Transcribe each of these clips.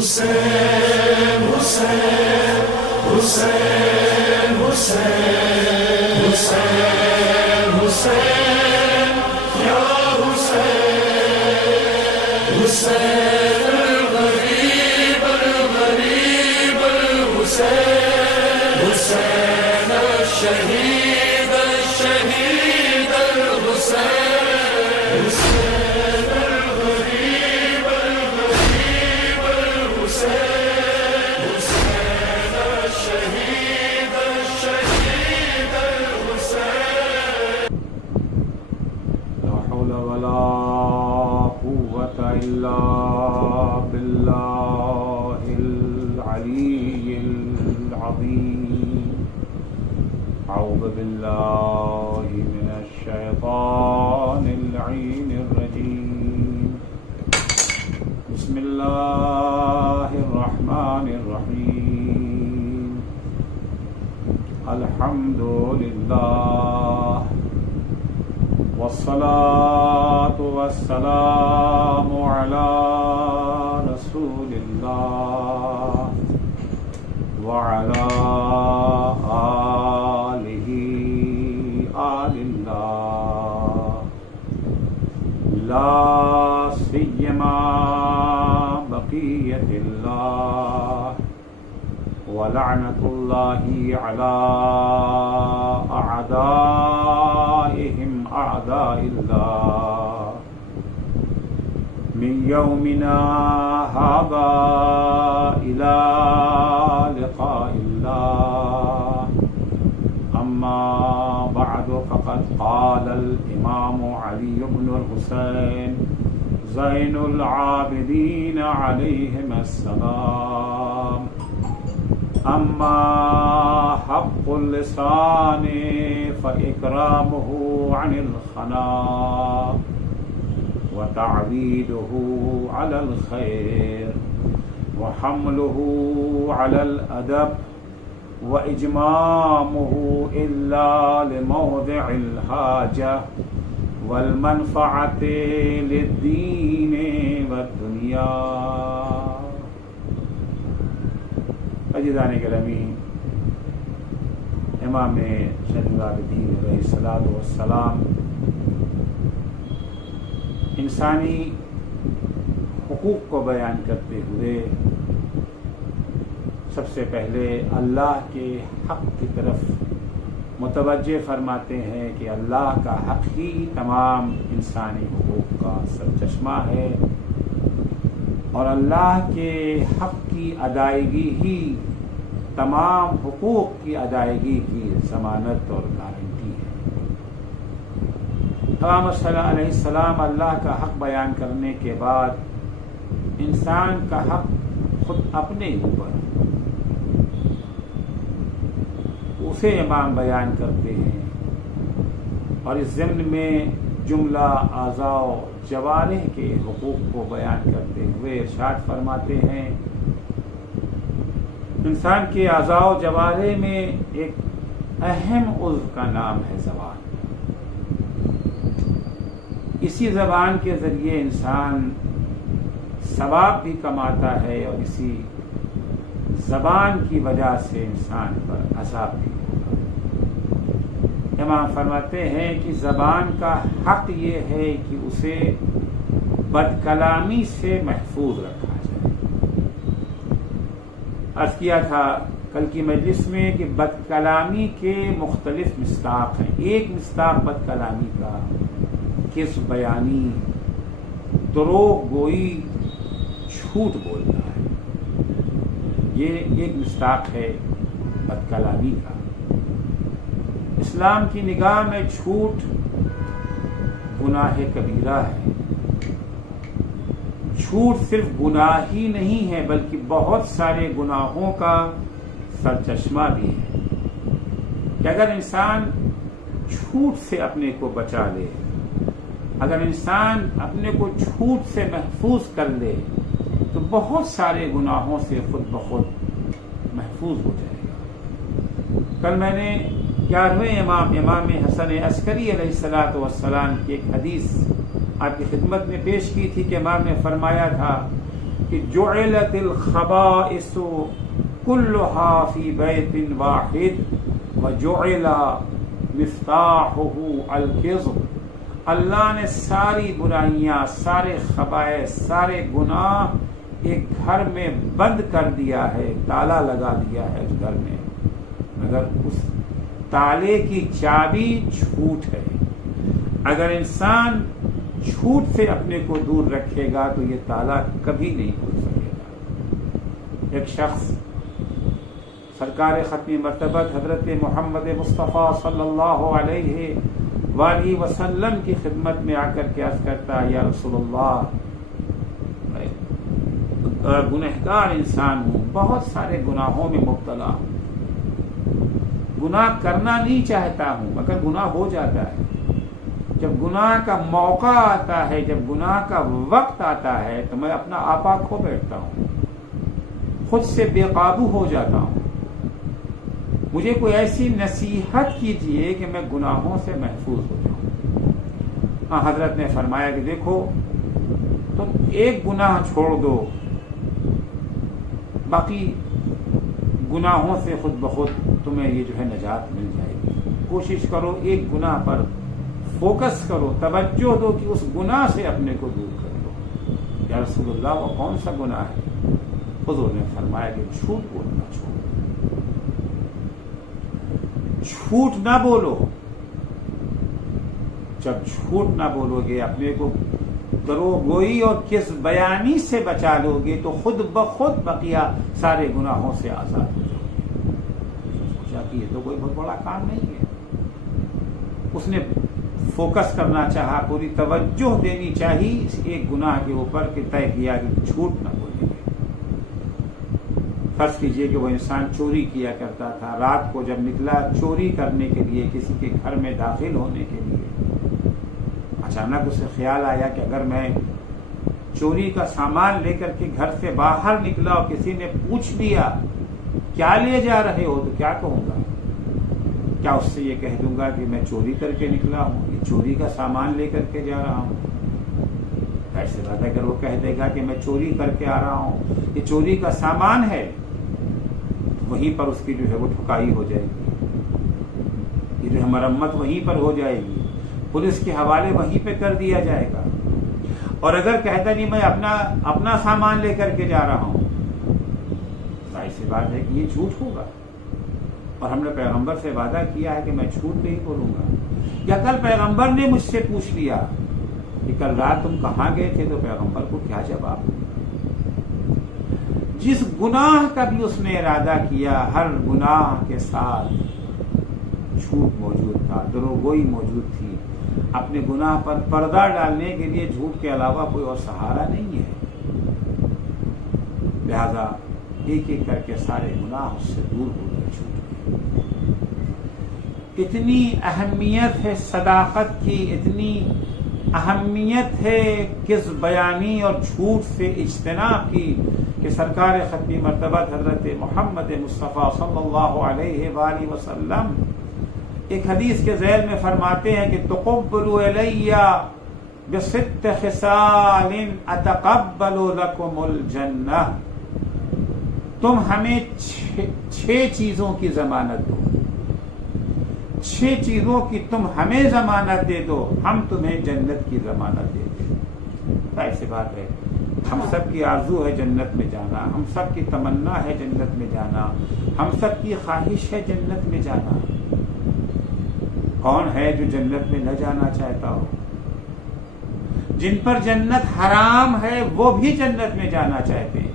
حسین حسین حسین حسین حسین حسین یا حسین حسین الغریب الغریب الحسین حسین الشہید الشہید الحسین حسین الغریب الغریب الحسین حسین الشہید الشہید الحسین لا حول ولا قوة إلا بالله العلي العظيم أعوذ بالله من الشيطان اللعين الرجيم بسم الله الرحمن الرحيم الحمد لله والصلاة والسلام على رسول الله وعلى آله آل الله لا سيما بقية الله ولعنة الله على أعدائهم أعداء الله من يومنا هذا إلى لقاء الله أما بعد فقد قال الإمام علي بن الحسين زين العابدين عليهم السلام أما حق اللسان فإكرامه عن الخنا وتعويده على الخير وحمله على الأدب وإجمامه إلا لموضع الحاجة والمنفعة للدين والدنيا. عزیزان گرامی، امام شیخ العابدین علیہ الصلوۃ والسلام انسانی حقوق کو بیان کرتے ہوئے سب سے پہلے اللہ کے حق کی طرف متوجہ فرماتے ہیں کہ اللہ کا حق ہی تمام انسانی حقوق کا سرچشمہ ہے اور اللہ کے حق کی ادائیگی ہی تمام حقوق کی ادائیگی کی ضمانت اور گارنٹی ہے. امام علیہ السلام اللہ کا حق بیان کرنے کے بعد انسان کا حق خود اپنے اوپر اسے امام بیان کرتے ہیں اور اس ضمن میں جملہ اعضاء و جوارح کے حقوق کو بیان کرتے ہوئے ارشاد فرماتے ہیں انسان کے اعضاء و جوارح میں ایک اہم عضو کا نام ہے زبان. اسی زبان کے ذریعے انسان ثواب بھی کماتا ہے اور اسی زبان کی وجہ سے انسان پر عذاب بھی ہوگا. امام فرماتے ہیں کہ زبان کا حق یہ ہے کہ اسے بد کلامی سے محفوظ رکھا جائے. عرض کیا تھا کل کی مجلس میں کہ بد کلامی کے مختلف مصداق ہیں. ایک مصداق بد کلامی کا کذب بیانی، دروغ گوئی، جھوٹ بولنا ہے. یہ ایک مصداق ہے بد کلامی کا. اسلام کی نگاہ میں جھوٹ گناہ کبیرہ ہے. جھوٹ صرف گناہ ہی نہیں ہے بلکہ بہت سارے گناہوں کا سرچشمہ بھی ہے کہ اگر انسان جھوٹ سے اپنے کو بچا لے، اگر انسان اپنے کو جھوٹ سے محفوظ کر لے تو بہت سارے گناہوں سے خود بخود محفوظ ہو جائے گا. کل میں نے 11ویں امام حسن عسکری علیہ السلام کی ایک حدیث آپ کی خدمت میں پیش کی تھی کہ امام نے فرمایا تھا کہ جعلت الخبائث كلها في بيت واحد وجعل مفتاحه الكذب. اللہ نے ساری برائیاں، سارے خبائث، سارے گناہ ایک گھر میں بند کر دیا ہے، تالا لگا دیا ہے اس گھر میں، مگر اس تالے کی چابی جھوٹ ہے. اگر انسان جھوٹ سے اپنے کو دور رکھے گا تو یہ تالا کبھی نہیں کھل سکے گا. ایک شخص سرکار ختم مرتبت حضرت محمد مصطفیٰ صلی اللہ علیہ وآلہ وسلم کی خدمت میں آ کر کے عرض کرتا ہے، یا رسول اللہ، گنہگار انسان ہوں، بہت سارے گناہوں میں مبتلا ہوں، گناہ کرنا نہیں چاہتا ہوں مگر گناہ ہو جاتا ہے. جب گناہ کا موقع آتا ہے، جب گناہ کا وقت آتا ہے تو میں اپنا آپا کھو بیٹھتا ہوں، خود سے بے قابو ہو جاتا ہوں. مجھے کوئی ایسی نصیحت کیجئے کہ میں گناہوں سے محفوظ ہو جاؤں. حضرت نے فرمایا کہ دیکھو، تم ایک گناہ چھوڑ دو، باقی گناہوں سے خود بخود تمہیں یہ جو ہے نجات مل جائے گی. کوشش کرو، ایک گناہ پر فوکس کرو، توجہ دو کہ اس گناہ سے اپنے کو دور کر دو. یا رسول اللہ، وہ کون سا گناہ ہے؟ حضور نے فرمایا کہ جھوٹ بولنا چھوڑو، جھوٹ نہ بولو. جب جھوٹ نہ بولو گے، اپنے کو دروغگوئی اور کس بیانی سے بچا لو گے تو خود بخود بقیہ سارے گناہوں سے آزاد ہو جاؤ گے. سوچا کہ یہ تو کوئی بہت بڑا کام نہیں ہے. اس نے فوکس کرنا چاہا، پوری توجہ دینی چاہیے اس ایک گناہ کے اوپر کہ طے کیا کہ جھوٹ نہ بولیں گے. فرض کیجئے کہ وہ انسان چوری کیا کرتا تھا، رات کو جب نکلا چوری کرنے کے لیے، کسی کے گھر میں داخل ہونے کے لیے، اچانک اسے خیال آیا کہ اگر میں چوری کا سامان لے کر کے گھر سے باہر نکلا اور کسی نے پوچھ لیا کیا لے جا رہے ہو تو کیا کہوں گا؟ کیا اس سے یہ کہہ دوں گا کہ میں چوری کر کے نکلا ہوں، یہ چوری کا سامان لے کر کے جا رہا ہوں؟ ایسے بات ہے، اگر وہ کہہ دے گا کہ میں چوری کر کے آ رہا ہوں، یہ چوری کا سامان ہے، وہیں پر اس کی جو ہے وہ ٹھکائی ہو جائے گی، یہ جو ہے مرمت وہیں پر ہو جائے گی، پولیس کے حوالے وہیں پہ کر دیا جائے گا. اور اگر کہتا نہیں میں اپنا سامان لے کر کے جا رہا ہوں، ظاہر سی بات ہے کہ یہ جھوٹ ہوگا. اور ہم نے پیغمبر سے وعدہ کیا ہے کہ میں جھوٹ نہیں بولوں گا. یا کل پیغمبر نے مجھ سے پوچھ لیا کہ کل رات تم کہاں گئے تھے، تو پیغمبر کو کیا جواب دوں؟ جس گناہ کا بھی اس نے ارادہ کیا، ہر گناہ کے ساتھ جھوٹ موجود تھا، دروغگوئی موجود تھی. اپنے گناہ پر پردہ ڈالنے کے لیے جھوٹ کے علاوہ کوئی اور سہارا نہیں ہے. لہذا ایک ایک کر کے سارے گناہ اس سے دور ہو گئے جھوٹ کے. اتنی اہمیت ہے صداقت کی، اتنی اہمیت ہے کذب بیانی اور جھوٹ سے اجتناب کی کہ سرکار ختم مرتبت حضرت محمد مصطفیٰ صلی اللہ علیہ وآلہ وسلم ایک حدیث کے ذیل میں فرماتے ہیں کہ تقبلوا الی بست خصال اتقبل لکم الجنہ. تم ہمیں 6 چیزوں کی ضمانت دو، 6 چیزوں کی تم ہمیں ضمانت دے دو، ہم تمہیں جنت کی ضمانت دیتے ہیں. ایسی بات ہے، ہم سب کی آرزو ہے جنت میں جانا، ہم سب کی تمنا ہے جنت میں جانا، ہم سب کی خواہش ہے جنت میں جانا. کون ہے جو جنت میں نہ جانا چاہتا ہو؟ جن پر جنت حرام ہے وہ بھی جنت میں جانا چاہتے ہیں.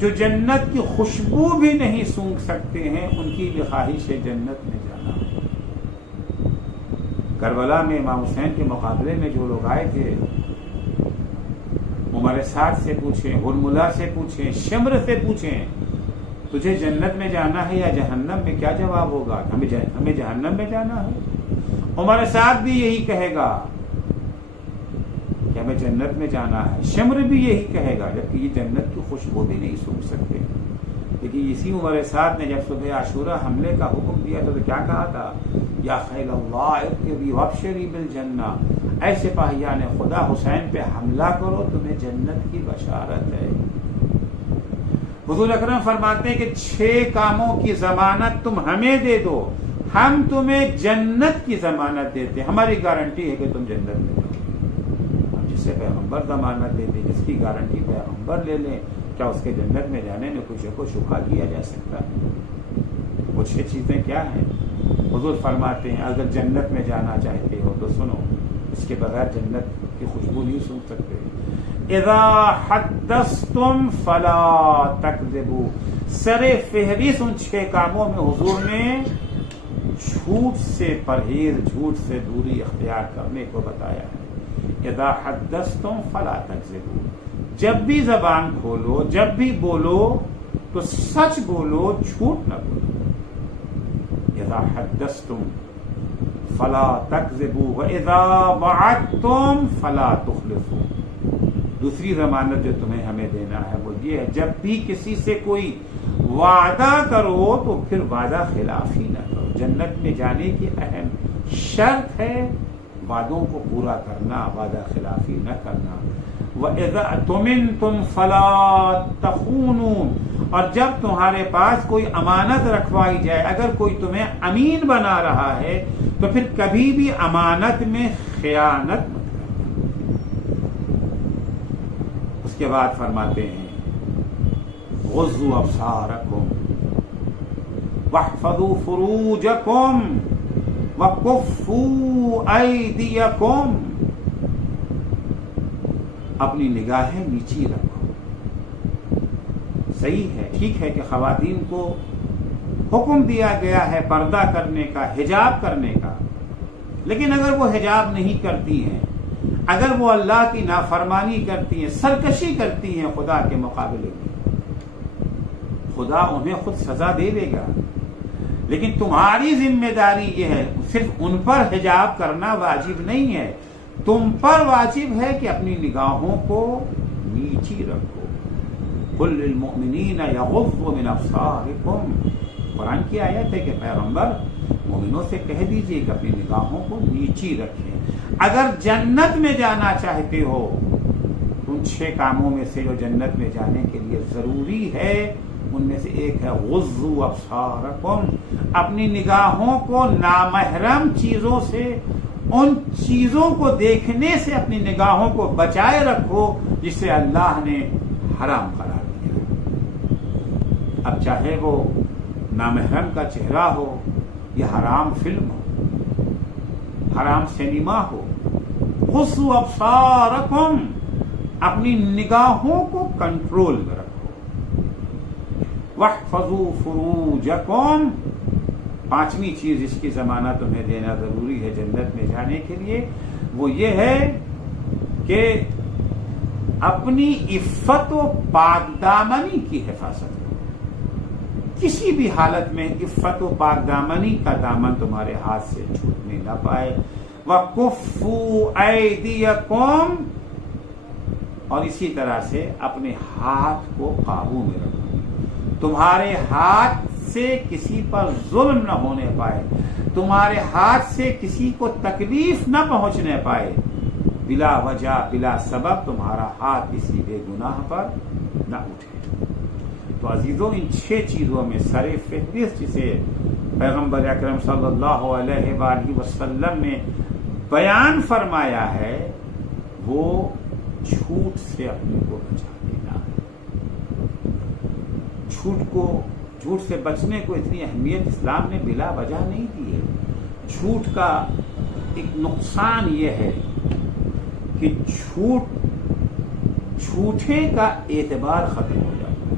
جو جنت کی خوشبو بھی نہیں سونگھ سکتے ہیں ان کی بھی خواہش ہے جنت میں جانا. کربلا میں امام حسین کے مقابلے میں جو لوگ آئے تھے، عمر سعد سے پوچھیں، ہرملا سے پوچھیں، شمر سے پوچھیں تجھے جنت میں جانا ہے یا جہنم میں، کیا جواب ہوگا؟ ہمیں جہنم میں جانا ہے. عمر سعد بھی یہی کہے گا کہ ہمیں جنت میں جانا ہے. شمر بھی یہی کہے گا، جبکہ یہ جنت کی خوشبو بھی نہیں سونگھ سکتے. لیکن اسی عمر سعد نے جب صبح عاشورہ حملے کا حکم دیا تو کیا کہا تھا؟ یا خیل اللہ ارکبی وابشری بالجنہ، اے سپاہیان خدا حسین پہ حملہ کرو، تمہیں جنت کی بشارت ہے۔ حضور اکرم فرماتے ہیں کہ 6 کاموں کی ضمانت تم ہمیں دے دو، ہم تمہیں جنت کی ضمانت دیتے ہیں، ہماری گارنٹی ہے کہ تم جنت میں جاؤ گے۔ ہم جس سے پیغمبر ضمانت دیتے، جس کی گارنٹی پیغمبر لے لیں، کیا اس کے جنت میں جانے میں کچھ کو شبہ کیا جا سکتا ہے؟ وہ 6 چیزیں کیا ہیں؟ حضور فرماتے ہیں اگر جنت میں جانا چاہتے ہو تو سنو، اس کے بغیر جنت کی خوشبو نہیں سن سکتے۔ اذا حدثتم فلا تکذبوا، سر فہرست ان 6 کاموں میں حضور نے جھوٹ سے پرہیز، جھوٹ سے دوری اختیار کرنے کو بتایا ہے۔ اذا حدثتم فلا تکذبوا، جب بھی زبان کھولو، جب بھی بولو تو سچ بولو، جھوٹ نہ بولو۔ اذا حدثتم فلا تکذبوا واذا وعدتم فلا تخلفوا، دوسری ضمانت جو تمہیں ہمیں دینا ہے وہ یہ ہے، جب بھی کسی سے کوئی وعدہ کرو تو پھر وعدہ خلافی نہ کرو۔ جنت میں جانے کی اہم شرط ہے وعدوں کو پورا کرنا، وعدہ خلافی نہ کرنا۔ وَإِذَا اؤْتُمِنْتُمْ فَلَا تَخُونُوا، اور جب تمہارے پاس کوئی امانت رکھوائی جائے، اگر کوئی تمہیں امین بنا رہا ہے تو پھر کبھی بھی امانت میں خیانت مت کرنا۔ اس کے بعد فرماتے ہیں غضوا ابصارکم واحفظوا فروجکم وکفوا ایدیکم، اپنی نگاہیں نیچی رکھو۔ صحیح ہے، ٹھیک ہے کہ خواتین کو حکم دیا گیا ہے پردہ کرنے کا، حجاب کرنے کا، لیکن اگر وہ حجاب نہیں کرتی ہیں، اگر وہ اللہ کی نافرمانی کرتی ہیں، سرکشی کرتی ہیں خدا کے مقابلے میں، خدا انہیں خود سزا دے دے گا۔ لیکن تمہاری ذمہ داری یہ ہے، صرف ان پر حجاب کرنا واجب نہیں ہے، تم پر واجب ہے کہ اپنی نگاہوں کو نیچی رکھو۔ قل للمؤمنین یغضوا من ابصارکم، قرآن کی آیت ہے کہ پیغمبر مومنوں سے کہہ دیجئے کہ اپنی نگاہوں کو نیچی رکھیں۔ اگر جنت میں جانا چاہتے ہو تو ان 6 کاموں میں سے جو جنت میں جانے کے لیے ضروری ہے ان میں سے ایک ہے غضوا ابصارکم، اپنی نگاہوں کو نامحرم چیزوں سے، ان چیزوں کو دیکھنے سے اپنی نگاہوں کو بچائے رکھو جسے اللہ نے حرام قرار دیا۔ اب چاہے وہ نامحرم کا چہرہ ہو یا حرام فلم ہو، حرام سینما ہو، غضوا ابصارکم، اپنی نگاہوں کو کنٹرول میں رکھو۔ واحفظوا فروجکم، 5ویں چیز جس کی ضمانت تمہیں دینا ضروری ہے جنت میں جانے کے لیے وہ یہ ہے کہ اپنی عفت و پاک دامنی کی حفاظت کرو۔ کسی بھی حالت میں عفت و پاک دامنی کا دامن تمہارے ہاتھ سے چھوٹنے نہ پائے۔ وَكُفُّوا أَيْدِيَكُمْ، اور اسی طرح سے اپنے ہاتھ کو قابو میں رکھو، تمہارے ہاتھ سے کسی پر ظلم نہ ہونے پائے، تمہارے ہاتھ سے کسی کو تکلیف نہ پہنچنے پائے، بلا وجہ بلا سبب تمہارا ہاتھ کسی بے گناہ پر نہ اٹھے۔ تو عزیزوں، ان 6 چیزوں میں سر فہرست جسے پیغمبر اکرم صلی اللہ علیہ وآلہ وسلم نے بیان فرمایا ہے وہ جھوٹ سے اپنے کو بچا لینا ہے۔ جھوٹ سے بچنے کو اتنی اہمیت اسلام نے بلا وجہ نہیں دی ہے۔ جھوٹ کا ایک نقصان یہ ہے کہ جھوٹے کا اعتبار ختم ہو جاتا ہے،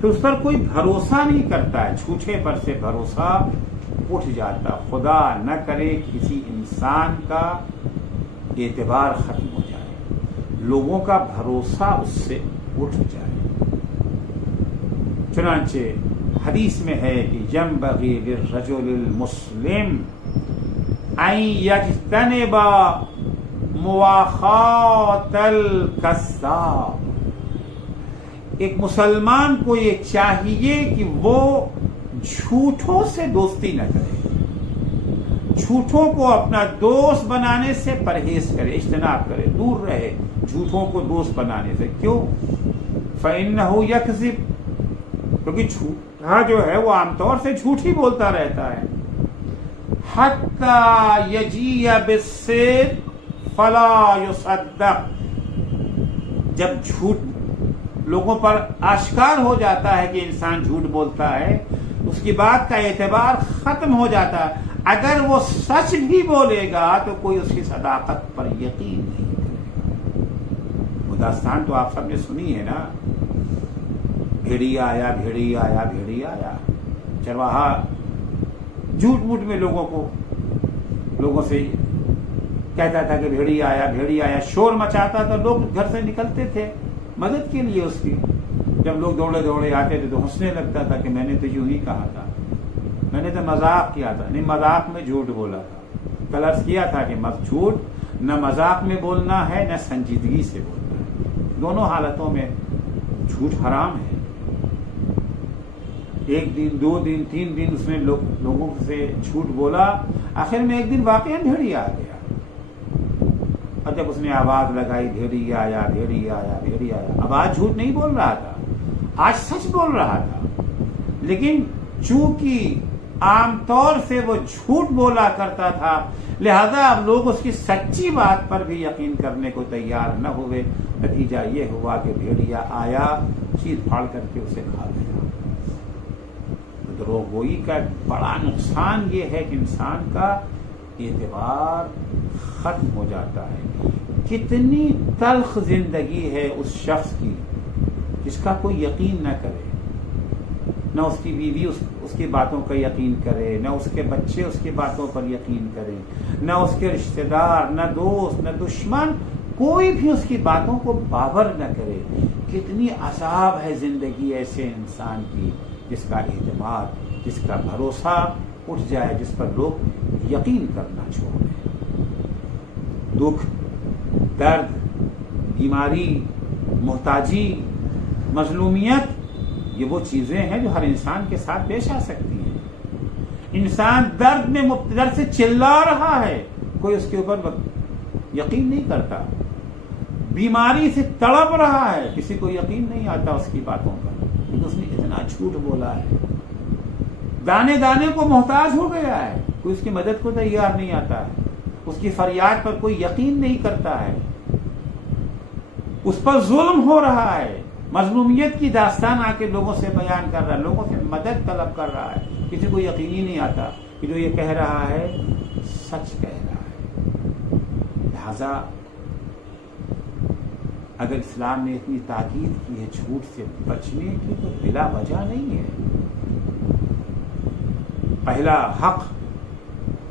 پھر اس پر کوئی بھروسہ نہیں کرتا ہے، جھوٹے پر سے بھروسہ اٹھ جاتا۔ خدا نہ کرے کسی انسان کا اعتبار ختم ہو جائے، لوگوں کا بھروسہ اس سے اٹھ جائے۔ چنانچہ حدیث میں ہے کہ ينبغي للرجل المسلم ان يجتنب مواخاة الكذاب، ایک مسلمان کو یہ چاہیے کہ وہ جھوٹوں سے دوستی نہ کرے، جھوٹوں کو اپنا دوست بنانے سے پرہیز کرے، اجتناب کرے، دور رہے جھوٹوں کو دوست بنانے سے۔ کیوں؟ فَإِنَّهُ يَكْذِبُ، کیونکہ جھوٹا جو ہے وہ عام طور سے جھوٹ ہی بولتا رہتا ہے۔ حَتَّى يَجِيَ بِالصِّدْقِ فَلَا يُصَدَّقُ، جب جھوٹ لوگوں پر آشکار ہو جاتا ہے کہ انسان جھوٹ بولتا ہے، اس کی بات کا اعتبار ختم ہو جاتا ہے۔ اگر وہ سچ بھی بولے گا تو کوئی اس کی صداقت پر یقین نہیں کرے گا۔ وہ داستان تو آپ سب نے سنی ہے نا، بھیڑیا آیا، بھیڑیا آیا، بھیڑیا آیا۔ چرواہا جھوٹ موٹ میں لوگوں سے کہتا تھا کہ بھیڑیا آیا، بھیڑیا آیا، شور مچاتا تھا، لوگ گھر سے نکلتے تھے مدد کے لیے اس کی۔ جب لوگ دوڑے دوڑے آتے تھے تو ہنسنے لگتا تھا کہ میں نے تو یوں ہی کہا تھا، میں نے تو مذاق کیا تھا۔ نہیں، مذاق میں جھوٹ بولا تھا۔ کل عرض کیا تھا کہ جھوٹ نہ مذاق میں بولنا ہے نہ سنجیدگی سے بولنا ہے، دونوں حالتوں میں جھوٹ حرام ہے۔ ایک دن، 2 دن، 3 دن اس نے لوگوں سے جھوٹ بولا، آخر میں ایک دن واقعی بھیڑیا آ گیا، اور جب اس نے آواز لگائی بھیڑیا آیا، بھیڑیا آیا، بھیڑیا آیا، اب آج جھوٹ نہیں بول رہا تھا، آج سچ بول رہا تھا، لیکن چونکہ عام طور سے وہ جھوٹ بولا کرتا تھا، لہذا اب لوگ اس کی سچی بات پر بھی یقین کرنے کو تیار نہ ہوئے۔ نتیجہ یہ ہوا کہ بھیڑیا آیا، چیر پھاڑ کر کے اسے کھا گیا۔ دروغ گوئی کا بڑا نقصان یہ ہے کہ انسان کا اعتبار ختم ہو جاتا ہے۔ کتنی تلخ زندگی ہے اس شخص کی جس کا کوئی یقین نہ کرے، نہ اس کی بیوی اس کی باتوں کا یقین کرے، نہ اس کے بچے اس کی باتوں پر یقین کرے، نہ اس کے رشتہ دار، نہ دوست، نہ دشمن، کوئی بھی اس کی باتوں کو باور نہ کرے۔ کتنی عذاب ہے زندگی ایسے انسان کی جس کا اعتماد، جس کا بھروسہ اٹھ جائے، جس پر لوگ یقین کرنا چھوڑ دیں۔ دکھ، درد، بیماری، محتاجی، مظلومیت، یہ وہ چیزیں ہیں جو ہر انسان کے ساتھ پیش آ سکتی ہیں۔ انسان درد سے چلا رہا ہے، کوئی اس کے اوپر یقین نہیں کرتا۔ بیماری سے تڑپ رہا ہے، کسی کو یقین نہیں آتا اس کی باتوں پر، کیونکہ اس نے اتنا جھوٹ بولا ہے۔ دانے دانے کو محتاج ہو گیا ہے، کوئی اس کی مدد کو تیار نہیں آتا ہے، اس کی فریاد پر کوئی یقین نہیں کرتا ہے، اس پر ظلم ہو رہا ہے، مظلومیت کی داستان آ کے لوگوں سے بیان کر رہا ہے، لوگوں سے مدد طلب کر رہا ہے، کسی کو یقین ہی نہیں آتا کہ جو یہ کہہ رہا ہے سچ کہہ رہا ہے۔ لہذا اگر اسلام نے اتنی تاکید کی ہے جھوٹ سے بچنے کی تو بلا وجہ نہیں ہے۔ پہلا حق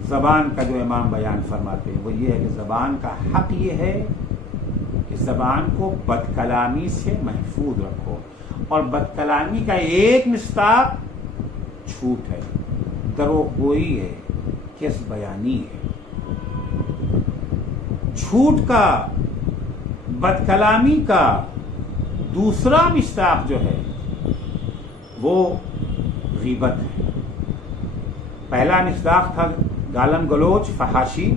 زبان کا جو امام بیان فرماتے ہیں وہ یہ ہے کہ زبان کا حق یہ ہے کہ زبان کو بد کلامی سے محفوظ رکھو، اور بد کلامی کا ایک مصداق جھوٹ ہے، دروغ گوئی ہے، کذب بیانی ہے۔ جھوٹ کا، بد کلامی کا دوسرا مصداق جو ہے وہ غیبت ہے۔ پہلا مصداق تھا گالم گلوچ، فحاشی،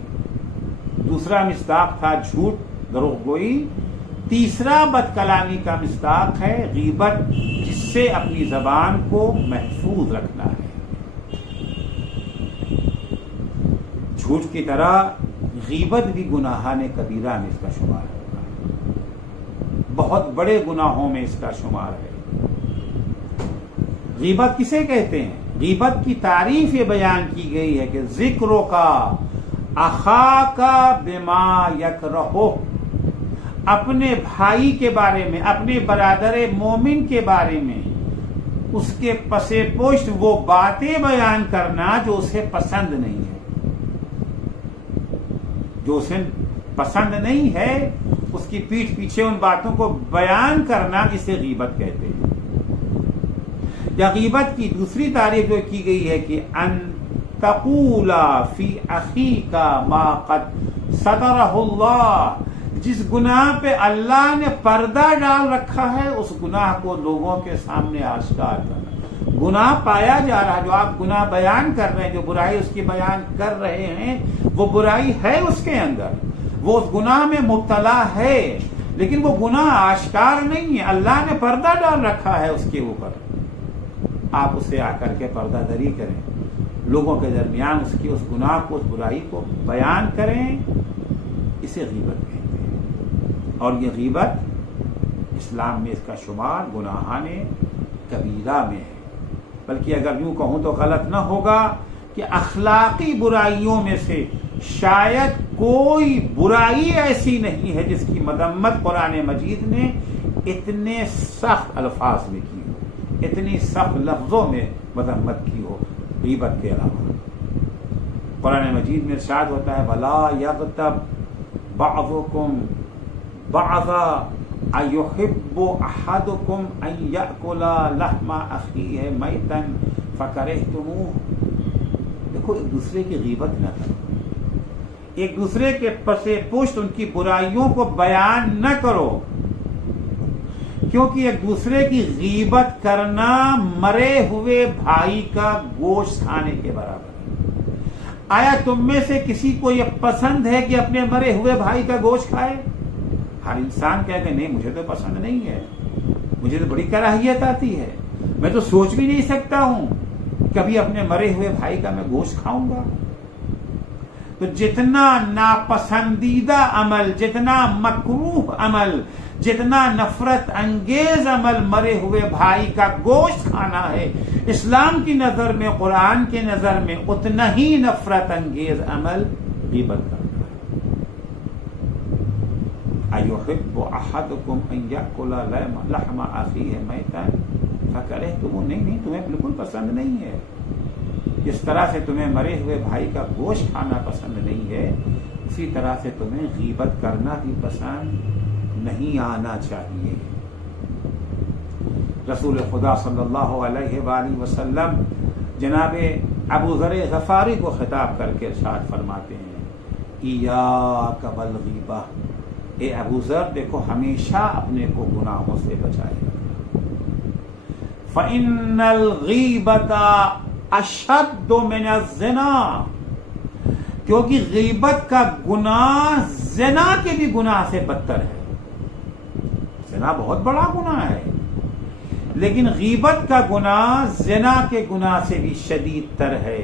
دوسرا مصداق تھا جھوٹ، دروغ گوئی، تیسرا بد کلامی کا مصداق ہے غیبت، جس سے اپنی زبان کو محفوظ رکھنا ہے۔ جھوٹ کی طرح غیبت بھی گناہان کبیرہ میں اس کا شمار ہوگا، بہت بڑے گناہوں میں اس کا شمار ہے۔ غیبت کسے کہتے ہیں؟ غیبت کی تعریف یہ بیان کی گئی ہے کہ ذکروں کا اخاکا بما یکرہو، اپنے بھائی کے بارے میں، اپنے برادر مومن کے بارے میں اس کے پس پشت وہ باتیں بیان کرنا جو اسے پسند نہیں ہے، جو اسے پسند نہیں ہے اس کی پیٹھ پیچھے ان باتوں کو بیان کرنا، اسے غیبت کہتے ہیں۔ یا غیبت کی دوسری تعریف جو کی گئی ہے کہ ان تقول فی اخیک ما قد سترہ اللہ، جس گناہ پہ اللہ نے پردہ ڈال رکھا ہے اس گناہ کو لوگوں کے سامنے آشکار کرنا۔ گناہ پایا جا رہا ہے، جو آپ گناہ بیان کر رہے ہیں، جو برائی اس کی بیان کر رہے ہیں، وہ برائی ہے اس کے اندر، وہ اس گناہ میں مبتلا ہے، لیکن وہ گناہ آشکار نہیں ہے، اللہ نے پردہ ڈال رکھا ہے اس کے اوپر۔ آپ اسے آ کر کے پردہ دری کریں، لوگوں کے درمیان اس گناہ کو، اس برائی کو بیان کریں، اسے غیبت کہتے ہیں۔ اور یہ غیبت اسلام میں اس کا شمار گناہان کبیرہ میں ہے، بلکہ اگر یوں کہوں تو غلط نہ ہوگا کہ اخلاقی برائیوں میں سے شاید کوئی برائی ایسی نہیں ہے جس کی مذمت قرآن مجید نے اتنے سخت الفاظ میں کی ہو، اتنی سخت لفظوں میں مذمت کی ہو غیبت کے علاوہ۔ قرآن مجید میں ارشاد ہوتا ہے وَلَا يَغْتَبْ بَعْضُكُمْ بَعْضًا أَيُحِبُّ أَحَدُكُمْ أَن يَأْكُلَ لَحْمَ أَخِيهِ مَيْتًا فَكَرِهْتُمُوهُ۔ دیکھو، ایک دوسرے کی غیبت نہ کرو، ایک دوسرے کے پس پشت ان کی برائیوں کو بیان نہ کرو، کیونکہ ایک دوسرے کی غیبت کرنا مرے ہوئے بھائی کا گوشت کھانے کے برابر ہے۔ آیا تم میں سے کسی کو یہ پسند ہے کہ اپنے مرے ہوئے بھائی کا گوشت کھائے؟ ہر انسان کہے کہ نہیں، مجھے تو پسند نہیں ہے، مجھے تو بڑی کراہیت آتی ہے، میں تو سوچ بھی نہیں سکتا ہوں کبھی اپنے مرے ہوئے بھائی کا میں گوشت کھاؤں گا۔ تو جتنا ناپسندیدہ عمل، جتنا مکروہ عمل، جتنا نفرت انگیز عمل مرے ہوئے بھائی کا گوشت کھانا ہے، اسلام کی نظر میں، قرآن کی نظر میں اتنا ہی نفرت انگیز عمل غیبت کرنا ہے۔ أَيُحِبُّ أَحَدُكُمْ أَن يَأْكُلَ لَحْمَ أَخِيهِ مَيْتًا فَكَرِهْتُمُوهُ۔ نہیں، تمہیں بالکل پسند نہیں ہے، جس طرح سے تمہیں مرے ہوئے بھائی کا گوشت کھانا پسند نہیں ہے، اسی طرح سے تمہیں غیبت کرنا بھی پسند نہیں آنا چاہیے۔ رسول خدا صلی اللہ علیہ وآلہ وسلم جناب ابو ذر غفاری کو خطاب کر کے ارشاد فرماتے ہیں ایاک والغیبہ، اے ابو ذر دیکھو ہمیشہ اپنے کو گناہوں سے بچائے رکھنا، فإن الغیبۃ اشد من الزنا، کیونکہ غیبت کا گناہ زنا کے بھی گناہ سے بدتر ہے۔ زنا بہت بڑا گناہ ہے، لیکن غیبت کا گناہ زنا کے گناہ سے بھی شدید تر ہے،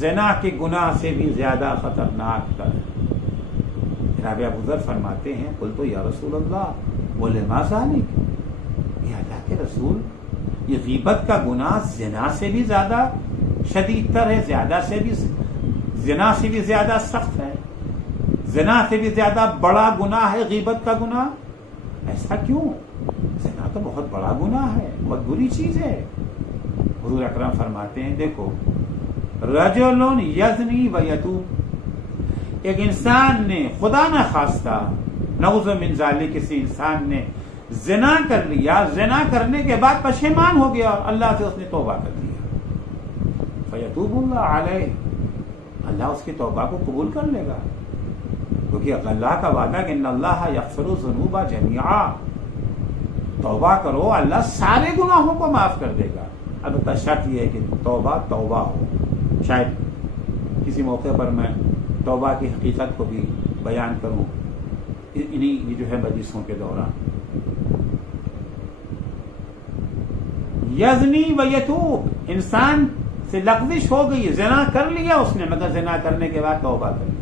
زنا کے گناہ سے بھی زیادہ خطرناک تر ہے۔ جناب ابو ذر فرماتے ہیں قلت یا رسول اللہ ولما ذلک، یہ اللہ کے رسول، یہ غیبت کا گناہ زنا سے بھی زیادہ شدید تر ہے، زنا سے بھی زیادہ سخت ہے، زنا سے بھی زیادہ بڑا گناہ ہے غیبت کا گناہ؟ ایسا کیوں؟ زنا تو بہت بڑا گناہ ہے، بہت بری چیز ہے۔ حضور اکرم فرماتے ہیں دیکھو رجل یزنی و یتوب، ایک انسان نے خدا نہ خواستہ نعوذ من ذالک کسی انسان نے زنا کر لیا، زنا کرنے کے بعد پشیمان ہو گیا اور اللہ سے اس نے توبہ کر لیا، فیتوب اللہ علیہ، اللہ اس کی توبہ کو قبول کر لے گا، کیونکہ اللہ کا وعدہ کہ ان اللہ یغفر الذنوب جميعا، توبہ کرو اللہ سارے گناہوں کو معاف کر دے گا۔ البتہ شرط یہ ہے کہ توبہ ہو۔ شاید کسی موقع پر میں توبہ کی حقیقت کو بھی بیان کروں انہی جو ہے مجلسوں کے دوران۔ یزنی و یتوب، انسان سے لغزش ہو گئی، زنا کر لیا اس نے، مگر زنا کرنے کے بعد توبہ کر لی،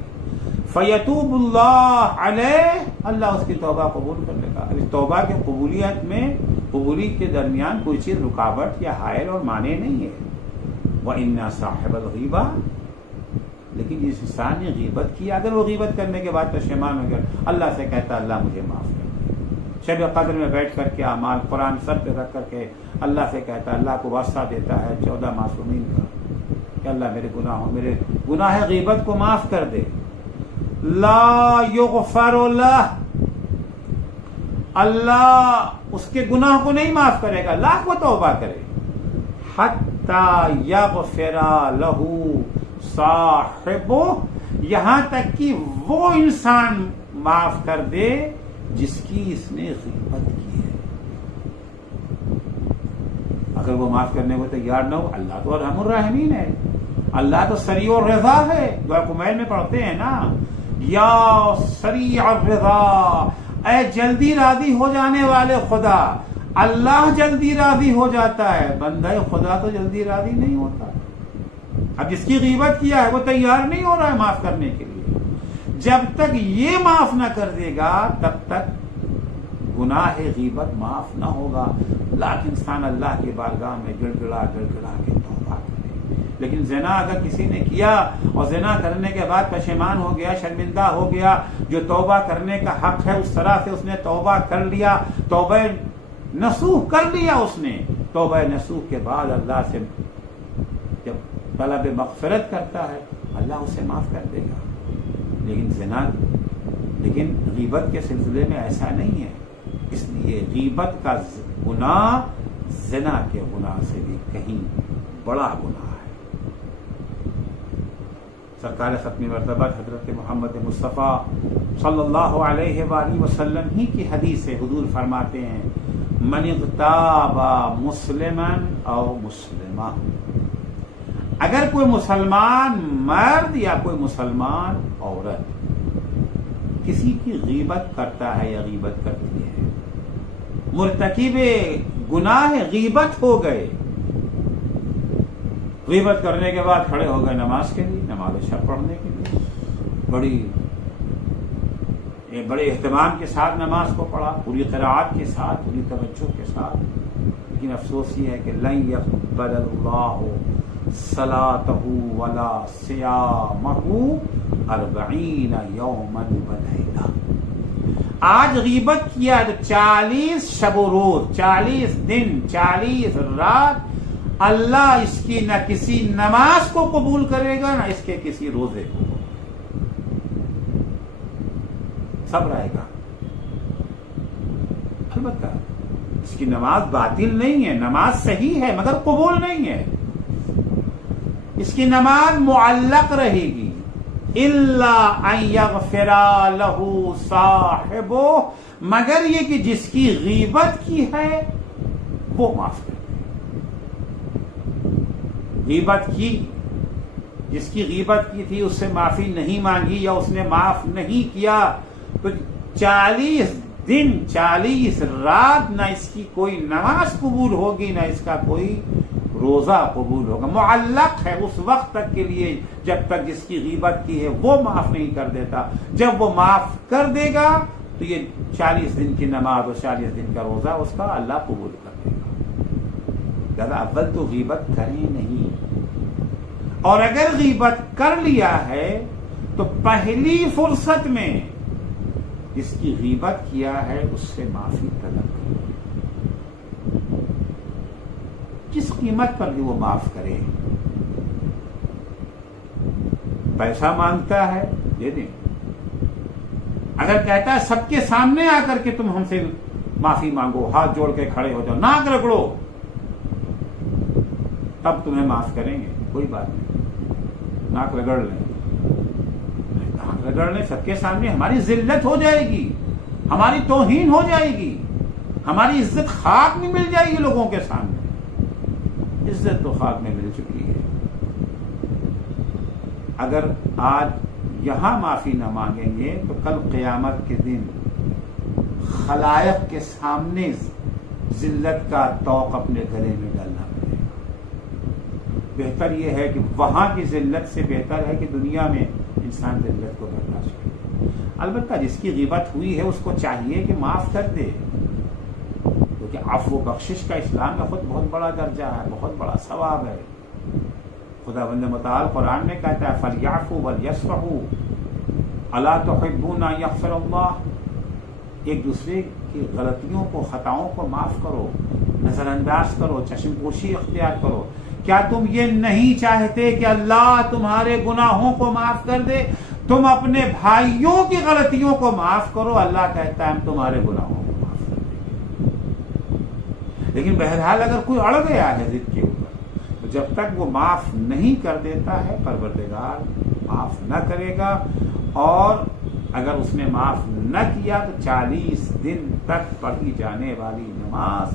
فیتوب اللہ علیہ، اللہ اس کی توبہ قبول کر لے گا۔ اس توبہ کی قبولیت میں، قبولیت کے درمیان کوئی چیز رکاوٹ یا حائل اور مانع نہیں ہے۔ وَإِنَّ صَاحِبَ الْغِیبَةِ، لیکن جس انسان نے غیبت کی، اگر وہ غیبت کرنے کے بعد پشیمان ہو گیا، اللہ سے کہتا اللہ مجھے معاف کر دے، شب قدر میں بیٹھ کر کے اعمال قرآن سر پہ رکھ کر کے اللہ سے کہتا، اللہ کو واسطہ دیتا ہے 14 معصومین کا کہ اللہ میرے گناہ غیبت کو معاف کر دے، لا یغفر لہ، اللہ اس کے گناہ کو نہیں معاف کرے گا، لاکھ وہ توبہ کرے، حتی یغفر لہ صاحبہ، یہاں تک کہ وہ انسان معاف کر دے جس کی اس نے غیبت کی ہے۔ اگر وہ معاف کرنے کو تیار نہ ہو، اللہ تو ارحم الراحمین ہے، اللہ تو سریع الرضا ہے. دعا کمیل میں پڑھتے ہیں نا، یا سریع الرضا، اے جلدی راضی ہو جانے والے خدا. اللہ جلدی راضی ہو جاتا ہے، بندہ خدا تو جلدی راضی نہیں ہوتا. اب جس کی غیبت کیا ہے وہ تیار نہیں ہو رہا ہے معاف کرنے کے لیے. جب تک یہ معاف نہ کر دے گا تب تک گناہ غیبت معاف نہ ہوگا. لاکھ انسان اللہ کی بارگاہ میں گڑ گڑا کے توبہ کرے. لیکن زنا اگر کسی نے کیا اور زنا کرنے کے بعد پشیمان ہو گیا، شرمندہ ہو گیا، جو توبہ کرنے کا حق ہے اس طرح سے اس نے توبہ کر لیا، توبہ نصوح کر لیا اس نے، توبہ نصوح کے بعد اللہ سے جب طلب مغفرت کرتا ہے اللہ اسے معاف کر دے گا. لیکن غیبت کے سلسلے میں ایسا نہیں ہے. اس لیے غیبت کا گناہ زنا کے گناہ سے بھی کہیں بڑا گناہ ہے. سرکار ختم مرتبہ حضرت محمد مصطفیٰ صلی اللہ علیہ وآلہ وسلم ہی کی حدیث ہے. حضور فرماتے ہیں من اغتاب مسلما او مسلمہ، اگر کوئی مسلمان مرد یا کوئی مسلمان عورت کسی کی غیبت کرتا ہے یا غیبت کرتی ہے، مرتکب گناہ غیبت ہو گئے، غیبت کرنے کے بعد کھڑے ہو گئے نماز کے لیے، نماز شب پڑھنے کے لیے، بڑے اہتمام کے ساتھ نماز کو پڑھا، پوری قرأت کے ساتھ، پوری توجہ کے ساتھ. لیکن افسوس یہ ہے کہ لن يقبل اللہ صلاتہ ولا صیامہ 40 یوما ولیلہ. آج غیبت کیا تو 40 شب و روز، 40 دن، 40 رات اللہ اس کی نہ کسی نماز کو قبول کرے گا نہ اس کے کسی روزے کو. سب رہے گا. البتہ اس کی نماز باطل نہیں ہے، نماز صحیح ہے مگر قبول نہیں ہے. اس کی نماز معلق رہے گی. الا ان یغفر لہ صاحبہ، مگر یہ کہ جس کی غیبت کی ہے وہ معاف کر دے. غیبت کی، جس کی غیبت کی تھی اس سے معافی نہیں مانگی یا اس نے معاف نہیں کیا تو 40 دن 40 رات نہ اس کی کوئی نماز قبول ہوگی نہ اس کا کوئی روزہ قبول ہوگا. معلق ہے اس وقت تک کے لیے جب تک جس کی غیبت کی ہے وہ معاف نہیں کر دیتا. جب وہ معاف کر دے گا تو یہ 40 دن کی نماز اور 40 دن کا روزہ اس کا اللہ قبول کر دے گا. دادا اول تو غیبت کریں نہیں، اور اگر غیبت کر لیا ہے تو پہلی فرصت میں جس کی غیبت کیا ہے اس سے معافی طلب کرے. کس قیمت پر بھی وہ معاف کرے. پیسہ مانگتا ہے دے دیں، اگر کہتا ہے سب کے سامنے آ کر کے تم ہم سے معافی مانگو، ہاتھ جوڑ کے کھڑے ہو جاؤ، ناک رگڑو، تب تمہیں معاف کریں گے. کوئی بات نہیں، ناک رگڑ لیں، رگڑنے سب کے سامنے ہماری ذلت ہو جائے گی، ہماری توہین ہو جائے گی، ہماری عزت خاک میں مل جائے گی لوگوں کے سامنے. عزت تو خاک میں مل چکی ہے. اگر آج یہاں معافی نہ مانگیں گے تو کل قیامت کے دن خلائق کے سامنے ذلت کا طوق اپنے گلے میں ڈالنا پڑے گا. بہتر یہ ہے کہ وہاں کی ذلت سے بہتر ہے کہ دنیا میں انسان ذلت کو برداشت کرے. البتہ جس کی غیبت ہوئی ہے اس کو چاہیے کہ معاف کر دے، کیونکہ عفو و بخشش کا اسلام میں خود بہت بڑا درجہ ہے، بہت بڑا ثواب ہے. خدا بند متعال قرآن میں کہتا ہے فَلْيَعْفُوا وَلْيَصْفَحُوا أَلَا تُحِبُّونَ أَن يَغْفِرَ اللَّهُ. ایک دوسرے کی غلطیوں کو، خطاؤں کو معاف کرو، نظر انداز کرو، چشم پوشی اختیار کرو. کیا تم یہ نہیں چاہتے کہ اللہ تمہارے گناہوں کو معاف کر دے؟ تم اپنے بھائیوں کی غلطیوں کو معاف کرو، اللہ کہتا ہے ہم تمہارے گناہوں کو معاف کر دیں گے. لیکن بہرحال اگر کوئی اڑ گیا ہے ضد کے اوپر تو جب تک وہ معاف نہیں کر دیتا ہے پروردگار معاف نہ کرے گا. اور اگر اس نے معاف نہ کیا تو 40 دن تک پڑھی جانے والی نماز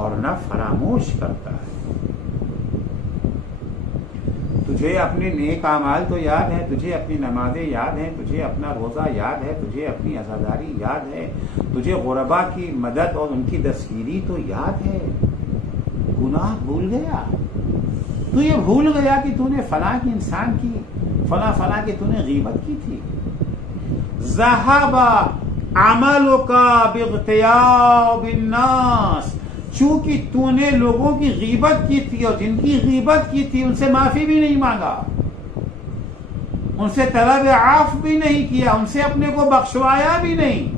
اور نہ فراموش کرتا ہے۔ تجھے اپنے نیک اعمال تو یاد ہے، تجھے اپنی نمازیں یاد ہیں، تجھے اپنا روزہ یاد ہے، تجھے اپنی عزاداری یاد ہے، تجھے غربا کی مدد اور ان کی دستگیری تو یاد ہے، گناہ بھول گیا؟ تو یہ بھول گیا کہ تو نے فلاں کی انسان کی فلاں کی تو نے غیبت کی تھی؟ ذہب عملک باغتیاب الناس، چونکہ تو نے لوگوں کی غیبت کی تھی اور جن کی غیبت کی تھی ان سے معافی بھی نہیں مانگا، ان سے طلب عفو بھی نہیں کیا، ان سے اپنے کو بخشوایا بھی نہیں،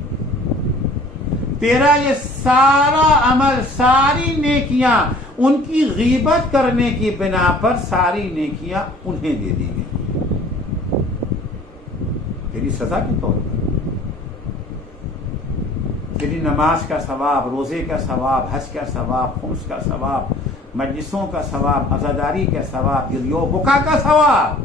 تیرا یہ سارا عمل، ساری نیکیاں ان کی غیبت کرنے کی بنا پر ساری نیکیاں انہیں دے دی گئی تیری سزا کے طور پر۔ تیری نماز کا ثواب، روزے کا ثواب، حج کا ثواب، خمس کا ثواب، مجلسوں کا ثواب، عزاداری کا ثواب، گریو بکا کا ثواب،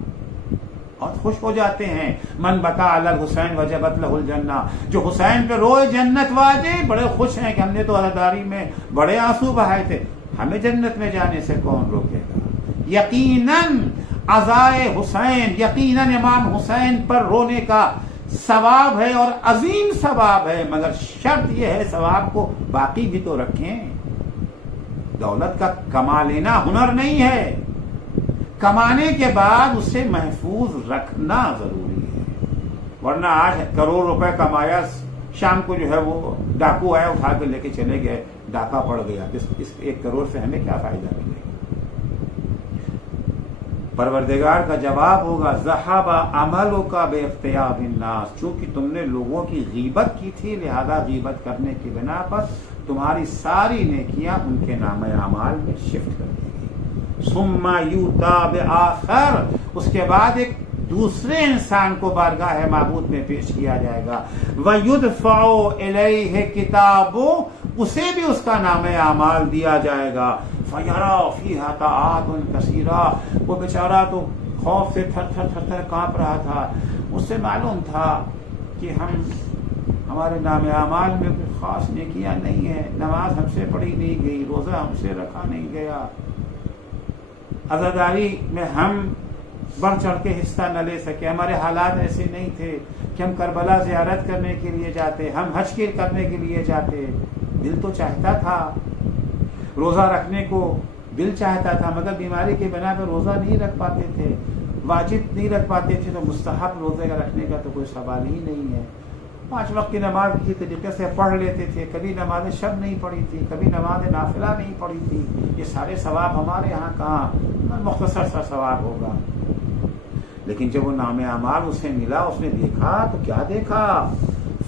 بہت خوش ہو جاتے ہیں۔ من بکا علی الحسین وجبت لہ الجنہ، جو حسین پہ روئے جنت واجب، بڑے خوش ہیں کہ ہم نے تو عزاداری میں بڑے آنسو بہائے تھے، ہمیں جنت میں جانے سے کون روکے گا؟ یقیناً عزائے حسین، یقیناً امام حسین پر رونے کا ثواب ہے اور عظیم ثواب ہے، مگر شرط یہ ہے ثواب کو باقی بھی تو رکھیں۔ دولت کا کما لینا ہنر نہیں ہے، کمانے کے بعد اسے محفوظ رکھنا ضروری ہے، ورنہ آج کروڑ روپے کمایا، شام کو جو ہے وہ ڈاکو آیا اٹھا کے لے کے چلے گئے، ڈاکہ پڑ گیا، اس 1 کروڑ سے ہمیں کیا فائدہ ملے گا؟ پروردگار کا جواب ہوگا ذہب عملک باغتیاب الناس، چونکہ تم نے لوگوں کی غیبت کی تھی لہذا غیبت کرنے کی بنا پر تمہاری ساری نیکیاں ان کے نامہ اعمال میں شفٹ کر دی گئی۔ ثم یؤتی بآخر، اس کے بعد ایک دوسرے انسان کو بارگاہ معبود میں پیش کیا جائے گا، وَيُدْفَعُ إِلَيْهِ كِتَابُ، اسے بھی اس کا نامہ اعمال دیا جائے گا، فَيَرَى فِيهَا طَاعَاتٌ كَثِيرًا، وہ بیچارہ تو خوف سے تھر تھر تھر تھر کانپ رہا تھا، اس سے معلوم تھا کہ ہمارے نامہ اعمال میں کوئی خاص نیکیاں نہیں ہیں، نماز ہم سے پڑھی نہیں گئی، روزہ ہم سے رکھا نہیں گیا، عزاداری میں ہم بڑھ چڑھ کے حصہ نہ لے سکے، ہمارے حالات ایسے نہیں تھے کہ ہم کربلا زیارت کرنے کے لیے جاتے، ہم حج کے کرنے کے لیے جاتے، دل تو چاہتا تھا روزہ رکھنے کو، دل چاہتا تھا، مگر بیماری کے بنا پر روزہ نہیں رکھ پاتے تھے، واجب نہیں رکھ پاتے تھے، تو مستحب روزے کا رکھنے کا تو کوئی سوال ہی نہیں ہے۔ 5 وقت کی نماز کسی طریقے سے پڑھ لیتے تھے، کبھی نماز شب نہیں پڑھی تھی، کبھی نماز نافلہ نہیں پڑھی تھی، یہ سارے ثواب ہمارے ہاں کہاں، مختصر سا ثواب ہوگا۔ لیکن جب وہ نام اعمال اسے ملا، اس نے دیکھا تو کیا دیکھا؟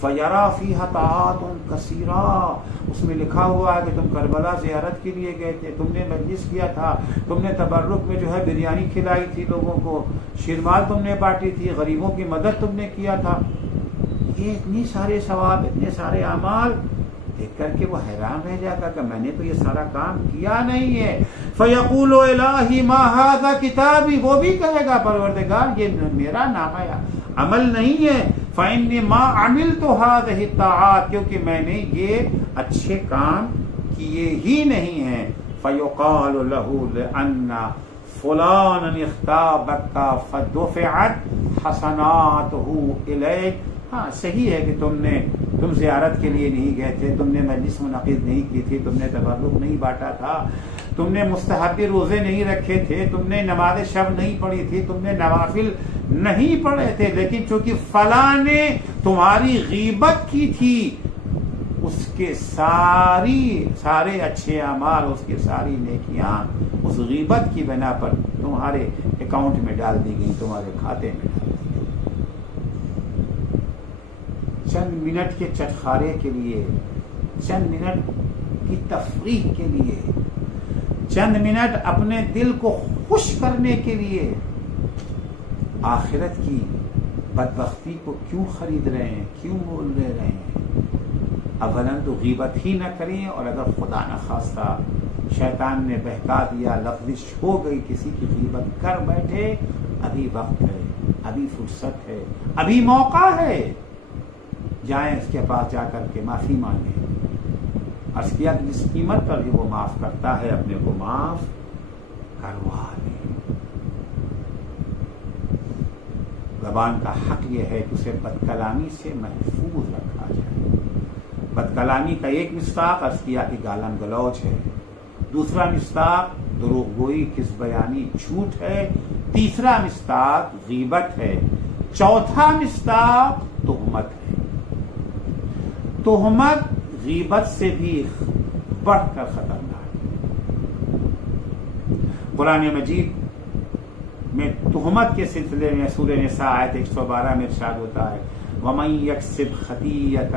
فَيَرَى فِيهَا طَاعَاتٌ كَثِيرًا، اس میں لکھا ہوا ہے کہ تم کربلا زیارت کے لیے گئے تھے، تم نے مجلس کیا تھا، تم نے تبرک میں جو ہے بریانی کھلائی تھی لوگوں کو، شیرمال تم نے بانٹی تھی، غریبوں کی مدد تم نے کیا تھا، یہ اتنی سارے ثواب، اتنے سارے اعمال دیکھ کر کے وہ حیران رہ جاتا کہ میں نے تو یہ سارا کام کیا نہیں ہے۔ فَيَقُولُ إِلَٰهِ مَا هَٰذَا كِتَابِي، وہ بھی کہے گا پروردگار یہ میرا نامہ عمل نہیں ہے، فَإِنِّي مَا عَمِلْتُ هَٰذِهِ الطَّاعَاتِ، کیونکہ میں نے یہ اچھے کام کیے ہی نہیں ہیں۔ فَيُقَالُ لَهُ لِأَنَّ فُلَانًا اغْتَابَكَ فَدُفِعَتْ حَسَنَاتُهُ إِلَيْكَ، ہاں صحیح ہے کہ تم زیارت کے لیے نہیں گئے تھے، تم نے مجلس منعقد نہیں کی تھی، تم نے تبرک نہیں بانٹا تھا، تم نے مستحب روزے نہیں رکھے تھے، تم نے نماز شب نہیں پڑھی تھی، تم نے نوافل نہیں پڑھے تھے، لیکن چونکہ فلاں نے تمہاری غیبت کی تھی، اس کے سارے اچھے اعمال، اس کی ساری نیکیاں اس غیبت کی بنا پر تمہارے اکاؤنٹ میں ڈال دی گئی، تمہارے کھاتے میں ڈال دی گئی۔ چند منٹ کے چٹخارے کے لیے، چند منٹ کی تفریح کے لیے، چند منٹ اپنے دل کو خوش کرنے کے لیے آخرت کی بدبختی کو کیوں خرید رہے ہیں، کیوں مول لے رہے ہیں؟ اولاً تو غیبت ہی نہ کریں، اور اگر خدا نخواستہ شیطان نے بہکا دیا، لفظش ہو گئی، کسی کی غیبت کر بیٹھے، ابھی وقت ہے، ابھی فرصت ہے، ابھی موقع ہے، جائیں اس کے پاس جا کر کے معافی مانگیں، عرض کیا کہ جس قیمت پر بھی وہ معاف کرتا ہے اپنے کو معاف کروا لے. زبان کا حق یہ ہے کہ اسے بد کلامی سے محفوظ رکھا جائے. بد کلامی کا ایک مصداق عرض کیا کہ گالم گلوچ ہے، دوسرا مصداق دروغ گوئی، کذب بیانی، جھوٹ ہے، تیسرا مصداق غیبت ہے، چوتھا مصداق تہمت ہے. تہمت غیبت سے بھی بڑھ کر خطرناک ہے. قرآن مجید میں تہمت کے سلسلے میں سورہ نساء آیت 112 میں ارشاد ہوتا ہے وَمَن يَكْسِبْ خَطِيئَةً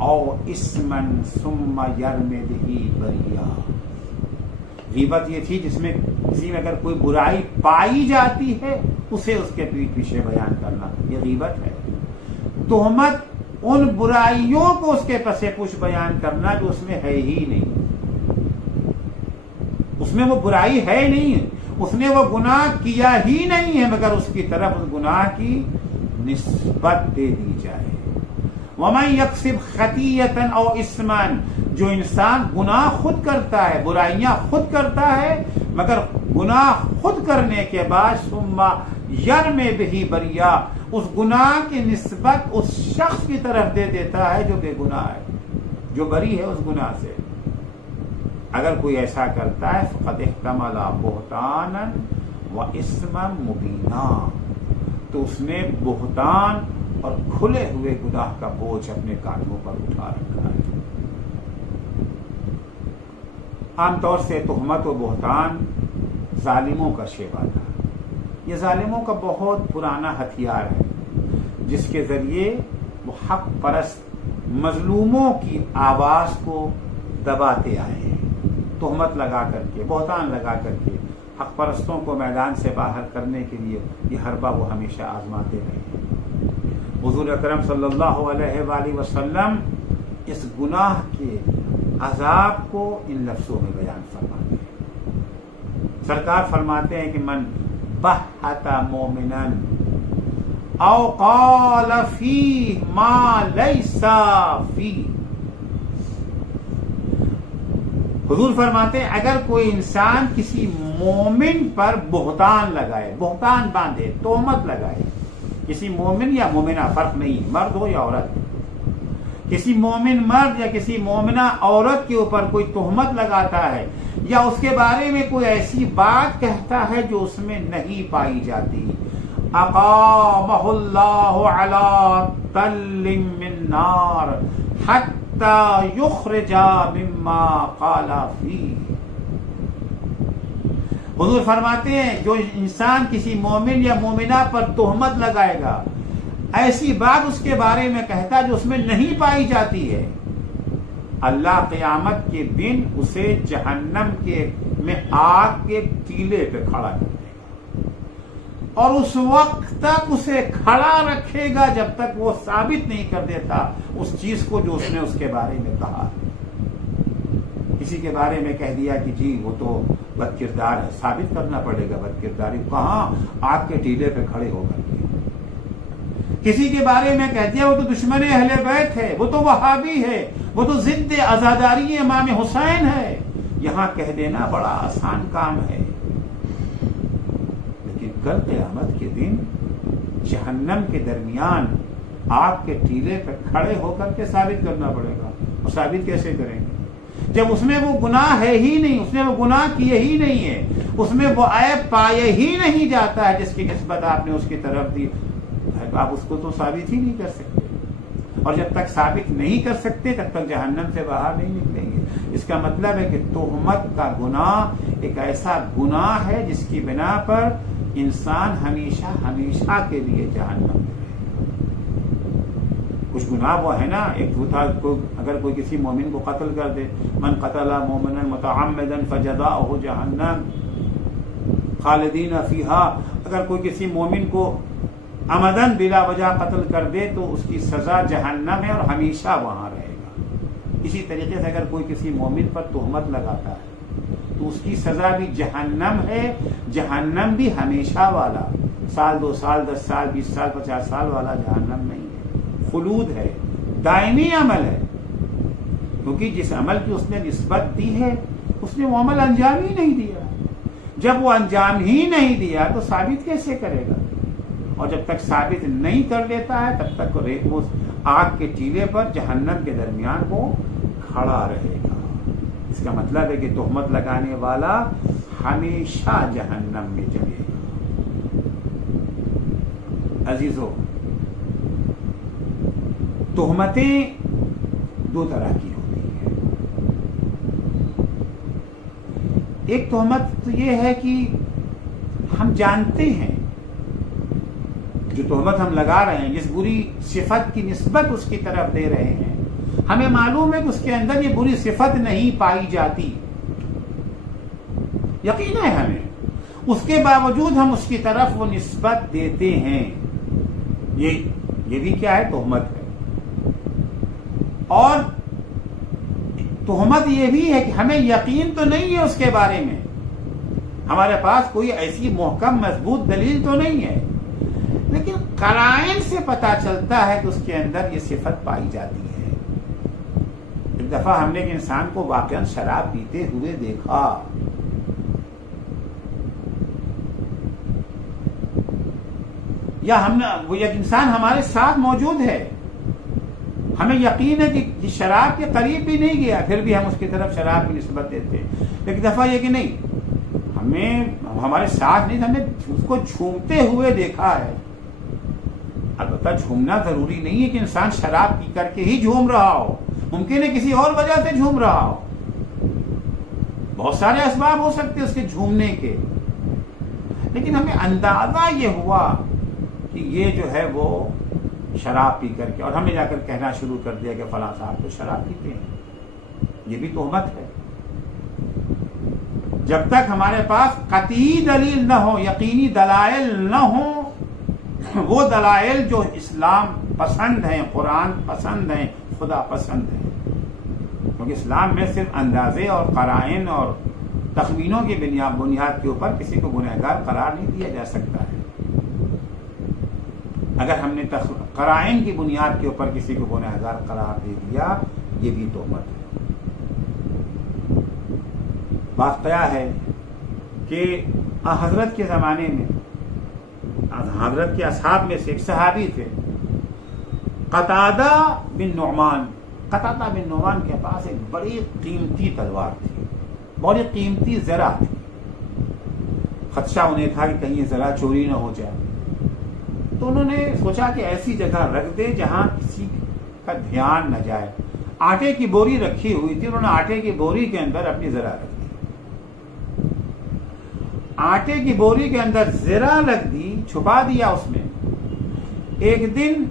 أَوْ إِثْمًا ثُمَّ يَرْمِ بِهِ بَرِيًّا. غیبت یہ تھی جس میں کسی میں اگر کوئی برائی پائی جاتی ہے اسے اس کے پیٹ پیچھے بیان کرنا، یہ غیبت ہے. تہمت ان برائیوں کو اس کے پس پش بیان کرنا جو اس میں ہے ہی نہیں، اس میں وہ برائی ہے نہیں، اس نے وہ گناہ کیا ہی نہیں ہے، مگر اس کی طرف اس گناہ کی نسبت دے دی جائے. وَمَن يَكْسِبْ خَطِيئَةً أَوْ إِثْمًا، جو انسان گناہ خود کرتا ہے، برائیاں خود کرتا ہے، مگر گناہ خود کرنے کے بعد ثُمَّ يَرْمِ بِهِ بَرِيًّا، اس گناہ کی نسبت اس شخص کی طرف دے دیتا ہے جو بے گناہ ہے، جو بری ہے اس گناہ سے. اگر کوئی ایسا کرتا ہے فقد احتمل بہتانا واسما مبینا، تو اس نے بہتان اور کھلے ہوئے گناہ کا بوجھ اپنے کاندھوں پر اٹھا رکھا ہے. عام طور سے تہمت و بہتان ظالموں کا شیوا تھا. یہ ظالموں کا بہت پرانا ہتھیار ہے جس کے ذریعے وہ حق پرست مظلوموں کی آواز کو دباتے آئے ہیں. تہمت لگا کر کے، بہتان لگا کر کے حق پرستوں کو میدان سے باہر کرنے کے لیے یہ حربہ وہ ہمیشہ آزماتے رہے. حضور اکرم صلی اللہ علیہ وآلہ وسلم اس گناہ کے عذاب کو ان لفظوں میں بیان فرماتے ہیں. سرکار فرماتے ہیں کہ من بہت مومنا او قال فی ما لیس فی، حضور فرماتے ہیں اگر کوئی انسان کسی مومن پر بہتان لگائے، بہتان باندھے، تہمت لگائے، کسی مومن یا مومنہ فرق نہیں، مرد ہو یا عورت، کسی مومن مرد یا کسی مومنہ عورت کے اوپر کوئی تہمت لگاتا ہے یا اس کے بارے میں کوئی ایسی بات کہتا ہے جو اس میں نہیں پائی جاتی، اقامہ اللہ علی تل من نار حتی یخرج مما قال فیہ. حضور فرماتے ہیں جو انسان کسی مومن یا مومنہ پر تہمت لگائے گا، ایسی بات اس کے بارے میں کہتا جو اس میں نہیں پائی جاتی ہے، اللہ قیامت کے دن اسے جہنم میں آگ کے ٹیلے پہ کھڑا کر دے گا اور اس وقت تک اسے کھڑا رکھے گا جب تک وہ ثابت نہیں کر دیتا اس چیز کو جو اس نے اس کے بارے میں کہا. کسی کے بارے میں کہہ دیا کہ جی وہ تو بد کردار ہے، ثابت کرنا پڑے گا بد کرداری کہاں، آگ کے ٹیلے پہ کھڑے ہو کر کے. کسی کے بارے میں کہہ دیا وہ تو دشمن اہل بیت ہے، وہ تو وہابی ہے، وہ تو ضد عزاداری امام حسین ہے، یہاں کہہ دینا بڑا آسان کام ہے. لیکن کل قیامت کے دن جہنم کے درمیان آگ کے ٹیلے پہ کھڑے ہو کر کے ثابت کرنا پڑے گا. اور ثابت کیسے کریں گے جب اس میں وہ گناہ ہے ہی نہیں، اس نے وہ گناہ کیے ہی نہیں ہے، اس میں وہ عیب پائے ہی نہیں جاتا ہے جس کی نسبت آپ نے اس کی طرف دی. آپ اس کو تو ثابت ہی نہیں کر سکتے، اور جب تک ثابت نہیں کر سکتے تب تک جہنم سے باہر نہیں نکلیں گے. اس کا مطلب ہے کہ تہمت کا گناہ ایک ایسا گناہ ہے جس کی بنا پر انسان ہمیشہ ہمیشہ کے لیے جہنم میں رہے گا. کچھ گناہ وہ ہے نا، ایک وہ تھا اگر کوئی کسی مومن کو قتل کر دے، من قتل مومنا متعمدا فجزاؤہ جہنم خالدین فیہا، اگر کوئی کسی مومن کو عمدن بلا وجہ قتل کر دے تو اس کی سزا جہنم ہے اور ہمیشہ وہاں رہے گا. اسی طریقے سے اگر کوئی کسی مومن پر تہمت لگاتا ہے تو اس کی سزا بھی جہنم ہے، جہنم بھی ہمیشہ والا، سال 2 سال 10 سال 20 سال 50 سال والا جہنم نہیں ہے، خلود ہے، دائمی عمل ہے. کیونکہ جس عمل کی اس نے نسبت دی ہے اس نے وہ عمل انجام ہی نہیں دیا. جب وہ انجام ہی نہیں دیا تو ثابت کیسے کرے گا؟ اور جب تک ثابت نہیں کر لیتا ہے تب تک وہ آگ کے ٹیلے پر جہنم کے درمیان وہ کھڑا رہے گا. اس کا مطلب ہے کہ تہمت لگانے والا ہمیشہ جہنم میں جلے گا. عزیزو، تہمتیں دو طرح کی ہوتی ہیں. ایک تہمت تو یہ ہے کہ ہم جانتے ہیں جو تہمت ہم لگا رہے ہیں، جس بری صفت کی نسبت اس کی طرف دے رہے ہیں، ہمیں معلوم ہے کہ اس کے اندر یہ بری صفت نہیں پائی جاتی، یقین ہے ہمیں، اس کے باوجود ہم اس کی طرف وہ نسبت دیتے ہیں. یہ بھی کیا ہے؟ تہمت ہے. اور تہمت یہ بھی ہے کہ ہمیں یقین تو نہیں ہے اس کے بارے میں، ہمارے پاس کوئی ایسی محکم مضبوط دلیل تو نہیں ہے، لیکن قرائن سے پتہ چلتا ہے کہ اس کے اندر یہ صفت پائی جاتی ہے. ایک دفعہ ہم نے ایک انسان کو واقعاً شراب پیتے ہوئے دیکھا. یا وہ ایک انسان ہمارے ساتھ موجود ہے، ہمیں یقین ہے کہ یہ شراب کے قریب بھی نہیں گیا، پھر بھی ہم اس کی طرف شراب کی نسبت دیتے ہیں. ایک دفعہ یہ کہ نہیں، ہمارے ساتھ نہیں، ہم نے اس کو جھومتے ہوئے دیکھا ہے. البتہ جھومنا ضروری نہیں ہے کہ انسان شراب پی کر کے ہی جھوم رہا ہو، ممکن ہے کسی اور وجہ سے جھوم رہا ہو. بہت سارے اسباب ہو سکتے اس کے جھومنے کے، لیکن ہمیں اندازہ یہ ہوا کہ یہ جو ہے وہ شراب پی کر کے، اور ہم نے جا کر کہنا شروع کر دیا کہ فلاں صاحب تو شراب پیتے ہیں. یہ بھی تہمت ہے. جب تک ہمارے پاس قطعی دلیل نہ ہو، یقینی دلائل نہ ہوں، وہ دلائل جو اسلام پسند ہیں، قرآن پسند ہیں، خدا پسند ہیں. کیونکہ اسلام میں صرف اندازے اور قرائن اور تخمینوں کی بنیاد کے اوپر کسی کو گنہگار قرار نہیں دیا جا سکتا ہے. اگر ہم نے قرائن کی بنیاد کے اوپر کسی کو گنہگار قرار دے دیا، یہ بھی تہمت ہے. بات کیا ہے کہ حضرت کے زمانے میں حضرت کے اصحاب میں سے ایک صحابی تھے، قتادہ بن نعمان. قتادہ بن نعمان کے پاس ایک بڑی قیمتی تلوار تھی، بڑی قیمتی زرہ تھی. خدشہ انہیں تھا کہ کہیں یہ زرہ چوری نہ ہو جائے، تو انہوں نے سوچا کہ ایسی جگہ رکھ دے جہاں کسی کا دھیان نہ جائے. آٹے کی بوری رکھی ہوئی تھی، انہوں نے آٹے کی بوری کے اندر اپنی زرہ رکھ دی. آٹے کی بوری کے اندر زرہ رکھ دی، چھپا دیا اس میں. ایک دن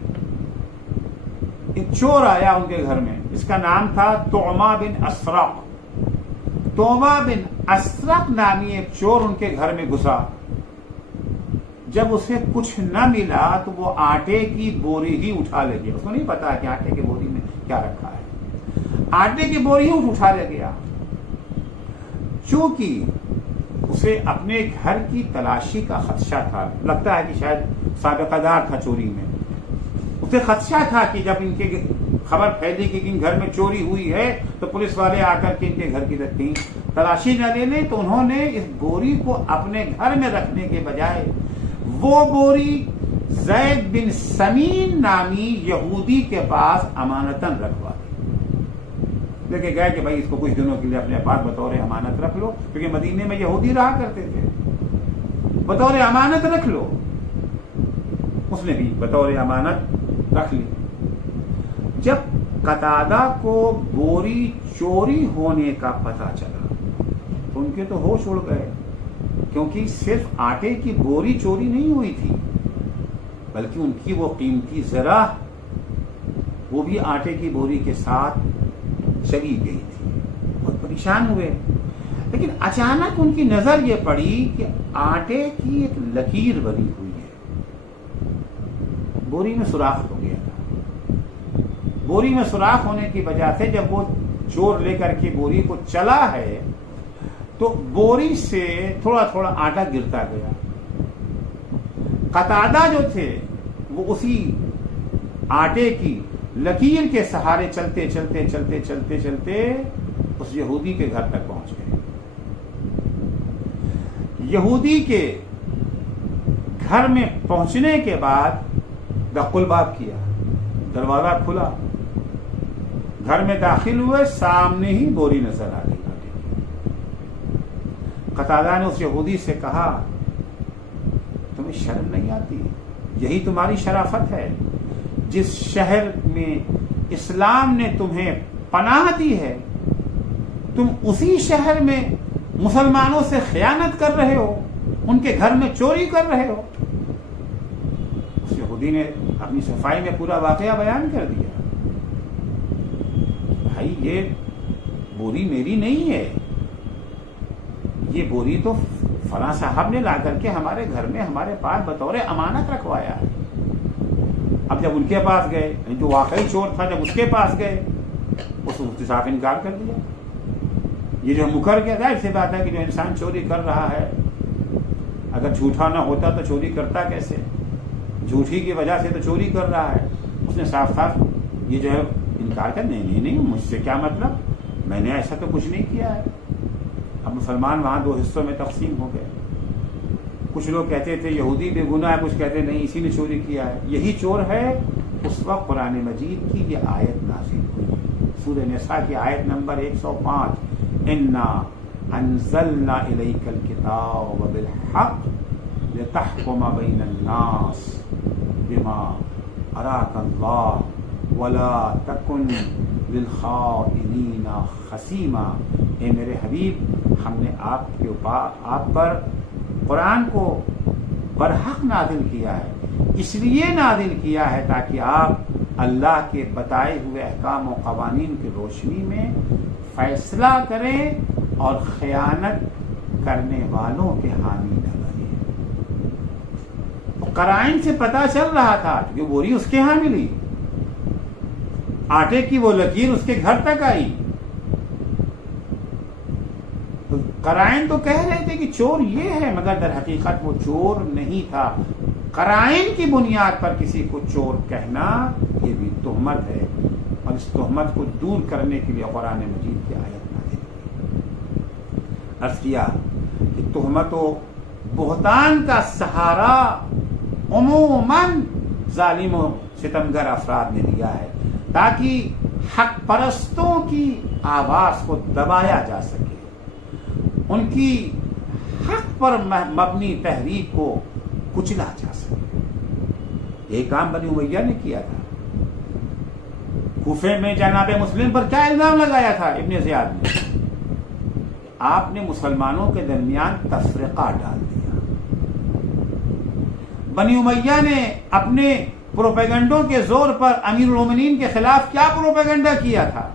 ایک چور آیا ان کے گھر میں، اس کا نام تھا طعمہ بن اسرق. طعمہ بن اسرق نامی ایک چور ان کے گھر میں گھسا. جب اسے کچھ نہ ملا تو وہ آٹے کی بوری ہی اٹھا لے گیا. اس کو نہیں پتا کہ آٹے کی بوری میں کیا رکھا ہے. آٹے کی بوری ہی اٹھا لے گیا. چونکہ اسے اپنے گھر کی تلاشی کا خدشہ تھا، لگتا ہے کہ شاید سابقہ دار تھا چوری میں، اسے خدشہ تھا کہ جب ان کے خبر پھیلی کہ ان گھر میں چوری ہوئی ہے تو پولیس والے آ کر کے ان کے گھر کی تلاشی نہ لے لیں. تو انہوں نے اس بوری کو اپنے گھر میں رکھنے کے بجائے وہ بوری زید بن سمین نامی یہودی کے پاس امانتاً رکھوا دی. لے کے گئے کہ بھائی اس کو کچھ دنوں کے لیے اپنے پاس بطور امانت رکھ لو، کیونکہ مدینے میں یہودی رہا کرتے تھے. بطور امانت رکھ لو. اس نے بھی بطور امانت رکھ لی. جب قتادہ کو بوری چوری ہونے کا پتہ چلا تو ان کے تو ہوش اڑ گئے، کیونکہ صرف آٹے کی بوری چوری نہیں ہوئی تھی بلکہ ان کی وہ قیمتی زرہ وہ بھی آٹے کی بوری کے ساتھ چلی گئی تھی. بہت پریشان ہوئے. لیکن اچانک ان کی نظر یہ پڑی کہ آٹے کی ایک لکیر بنی ہوئی ہے. بوری میں سوراخ ہو گیا تھا. بوری میں سوراخ ہونے کی وجہ سے جب وہ چور لے کر کے بوری کو چلا ہے تو بوری سے تھوڑا تھوڑا آٹا گرتا گیا. قتادہ جو تھے وہ اسی آٹے کی لکیر کے سہارے چلتے چلتے چلتے چلتے چلتے اس یہودی کے گھر تک پہنچ گئے. یہودی کے گھر میں پہنچنے کے بعد دق الباب کیا، دروازہ کھلا، گھر میں داخل ہوئے، سامنے ہی بوری نظر آ گئی. قتادہ نے اس یہودی سے کہا تمہیں شرم نہیں آتی؟ یہی تمہاری شرافت ہے. جس شہر میں اسلام نے تمہیں پناہ دی ہے، تم اسی شہر میں مسلمانوں سے خیانت کر رہے ہو، ان کے گھر میں چوری کر رہے ہو. اس یہودی نے اپنی صفائی میں پورا واقعہ بیان کر دیا. بھائی یہ بوری میری نہیں ہے، یہ بوری تو فلاں صاحب نے لا کر کے ہمارے گھر میں ہمارے پاس بطور امانت رکھوایا ہے. اب جب ان کے پاس گئے، جو واقعی چور تھا، جب اس کے پاس گئے، اس نے صاف انکار کر دیا. یہ جو مکر گیا، ظاہر سی بات ہے کہ جو انسان چوری کر رہا ہے، اگر جھوٹا نہ ہوتا تو چوری کرتا کیسے؟ جھوٹی کی وجہ سے تو چوری کر رہا ہے. اس نے صاف صاف یہ جو ہے انکار کر، نہیں مجھ سے کیا مطلب، میں نے ایسا تو کچھ نہیں کیا ہے. اب مسلمان وہاں دو حصوں میں تقسیم ہو گئے. کچھ لوگ کہتے تھے یہودی بے گناہ ہے، کچھ کہتے نہیں اسی نے چوری کیا ہے. یہی چور ہے. اس وقت قرآن مجید کی یہ آیت نازل ہوئی، سورہ نساء کی آیت نمبر 105، انا انزلنا الیک الکتاب بالحق لتحکم بین الناس بما اراک اللہ ولا تکن للخائنین خصیما. اے میرے حبیب، ہم نے آپ پر قرآن کو برحق نازل کیا ہے. اس لیے نازل کیا ہے تاکہ آپ اللہ کے بتائے ہوئے احکام و قوانین کی روشنی میں فیصلہ کریں اور خیانت کرنے والوں کے حامی نہ بنیں. تو قرائن سے پتہ چل رہا تھا کہ بوری اس کے ہاں ملی، آٹے کی وہ لکیر اس کے گھر تک آئی. تو قرائن تو کہہ رہے تھے کہ چور یہ ہے، مگر در حقیقت وہ چور نہیں تھا. قرائن کی بنیاد پر کسی کو چور کہنا یہ بھی تہمت ہے، اور اس تہمت کو دور کرنے کے لیے قرآن مجید کی آیت نازل ہوئی. عرض کیا کہ تہمت و بہتان کا سہارا عموماً ظالم و ستمگر افراد نے لیا ہے تاکہ حق پرستوں کی آواز کو دبایا جا سکے، ان کی حق پر مبنی تحریک کو کچلا جا سکے. یہ کام بنی امیہ نے کیا تھا. کوفے میں جناب مسلم پر کیا الزام لگایا تھا ابن زیاد نے؟ آپ نے مسلمانوں کے درمیان تفرقہ ڈال دیا. بنی امیہ نے اپنے پروپیگنڈوں کے زور پر امیر المومنین کے خلاف کیا پروپیگنڈا کیا تھا؟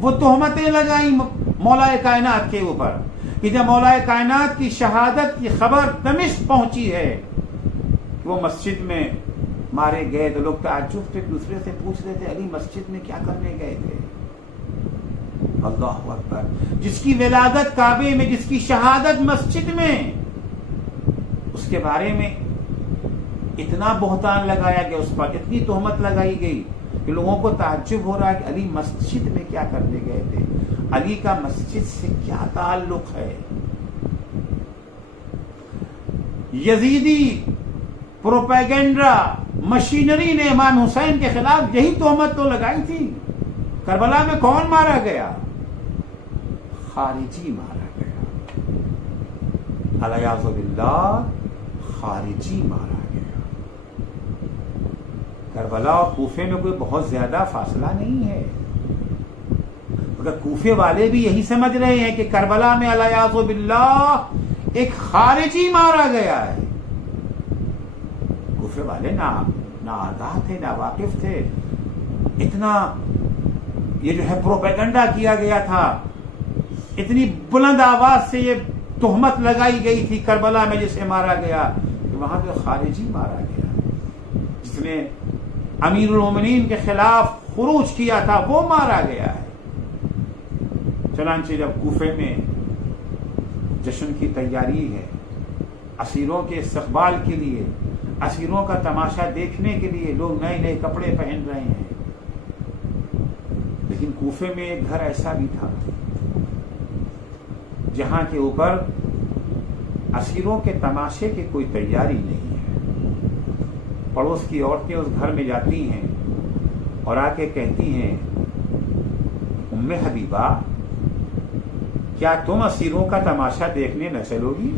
وہ تہمتیں لگائیں مولا کائنات کے اوپر کہ جب مولا کائنات کی شہادت کی خبر دمشق پہنچی ہے کہ وہ مسجد میں مارے گئے، تو لوگ تعجب سے ایک دوسرے سے پوچھ رہے تھے علی مسجد میں کیا کرنے گئے تھے؟ اللہ اکبر. جس کی ولادت کعبے میں، جس کی شہادت مسجد میں، اس کے بارے میں اتنا بہتان لگایا گیا، اس پر اتنی تہمت لگائی گئی کہ لوگوں کو تعجب ہو رہا ہے کہ علی مسجد میں کیا کرنے گئے تھے، علی کا مسجد سے کیا تعلق ہے. یزیدی پروپیگنڈا مشینری نے امام حسین کے خلاف یہی تہمت تو لگائی تھی. کربلا میں کون مارا گیا؟ خارجی مارا گیا، الیاذ باللہ، خارجی مارا گیا. کربلا اور کوفے میں کوئی بہت زیادہ فاصلہ نہیں ہے، مگر کوفے والے بھی یہی سمجھ رہے ہیں کہ کربلا میں الیاذ باللہ ایک خارجی مارا گیا ہے. کوفے والے نہ آگاہ تھے، نہ واقف تھے. اتنا یہ جو ہے پروپیگنڈا کیا گیا تھا، اتنی بلند آواز سے یہ تہمت لگائی گئی تھی کربلا میں جسے مارا گیا کہ وہاں پہ خارجی مارا گیا جس نے امیر المومنین کے خلاف خروج کیا تھا، وہ مارا گیا ہے. چنانچہ جب کوفے میں جشن کی تیاری ہے، اسیروں کے استقبال کے لیے اسیروں کا تماشا دیکھنے کے لیے لوگ نئے نئے کپڑے پہن رہے ہیں. لیکن کوفے میں ایک گھر ایسا بھی تھا جہاں کے اوپر اسیروں کے تماشے کی کوئی تیاری نہیں ہے. پڑوس کی عورتیں اس گھر میں جاتی ہیں اور آ کے کہتی ہیں ام حبیبہ کیا تم اسیروں کا تماشا دیکھنے نہ چلو گی؟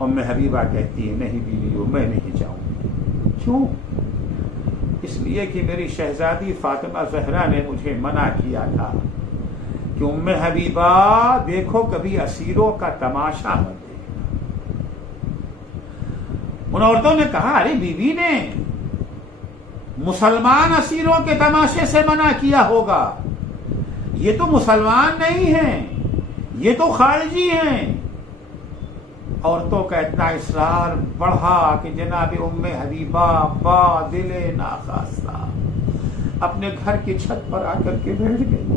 ام حبیبہ کہتی ہے نہیں بیوی میں نہیں جاؤں گی. کیوں؟ اس لیے کہ میری شہزادی فاطمہ زہرا نے مجھے منع کیا تھا کہ ام حبیبہ دیکھو کبھی اسیروں کا تماشا مت دیکھنا. ان عورتوں نے کہا ارے بیوی نے مسلمان اسیروں کے تماشے سے منع کیا ہوگا، یہ تو مسلمان نہیں ہیں، یہ تو خارجی ہیں. عورتوں کا اتنا اصرار بڑھا کہ جناب ام حبیبہ با دل ناخواستہ اپنے گھر کی چھت پر آ کر کے بیٹھ گئی.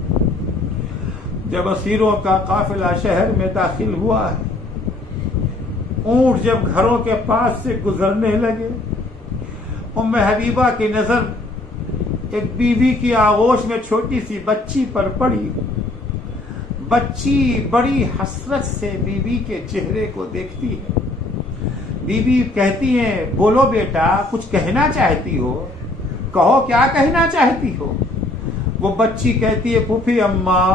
جب اسیروں کا قافلہ شہر میں داخل ہوا ہے، اونٹ جب گھروں کے پاس سے گزرنے لگے، ام حبیبہ کی نظر ایک بیوی کی آغوش میں چھوٹی سی بچی پر پڑی. بچی بڑی حسرت سے بیوی کے چہرے کو دیکھتی ہے. بیوی کہتی ہے بولو بیٹا کچھ کہنا چاہتی ہو، کہو کیا کہنا چاہتی ہو. وہ بچی کہتی ہے پھوپھی اماں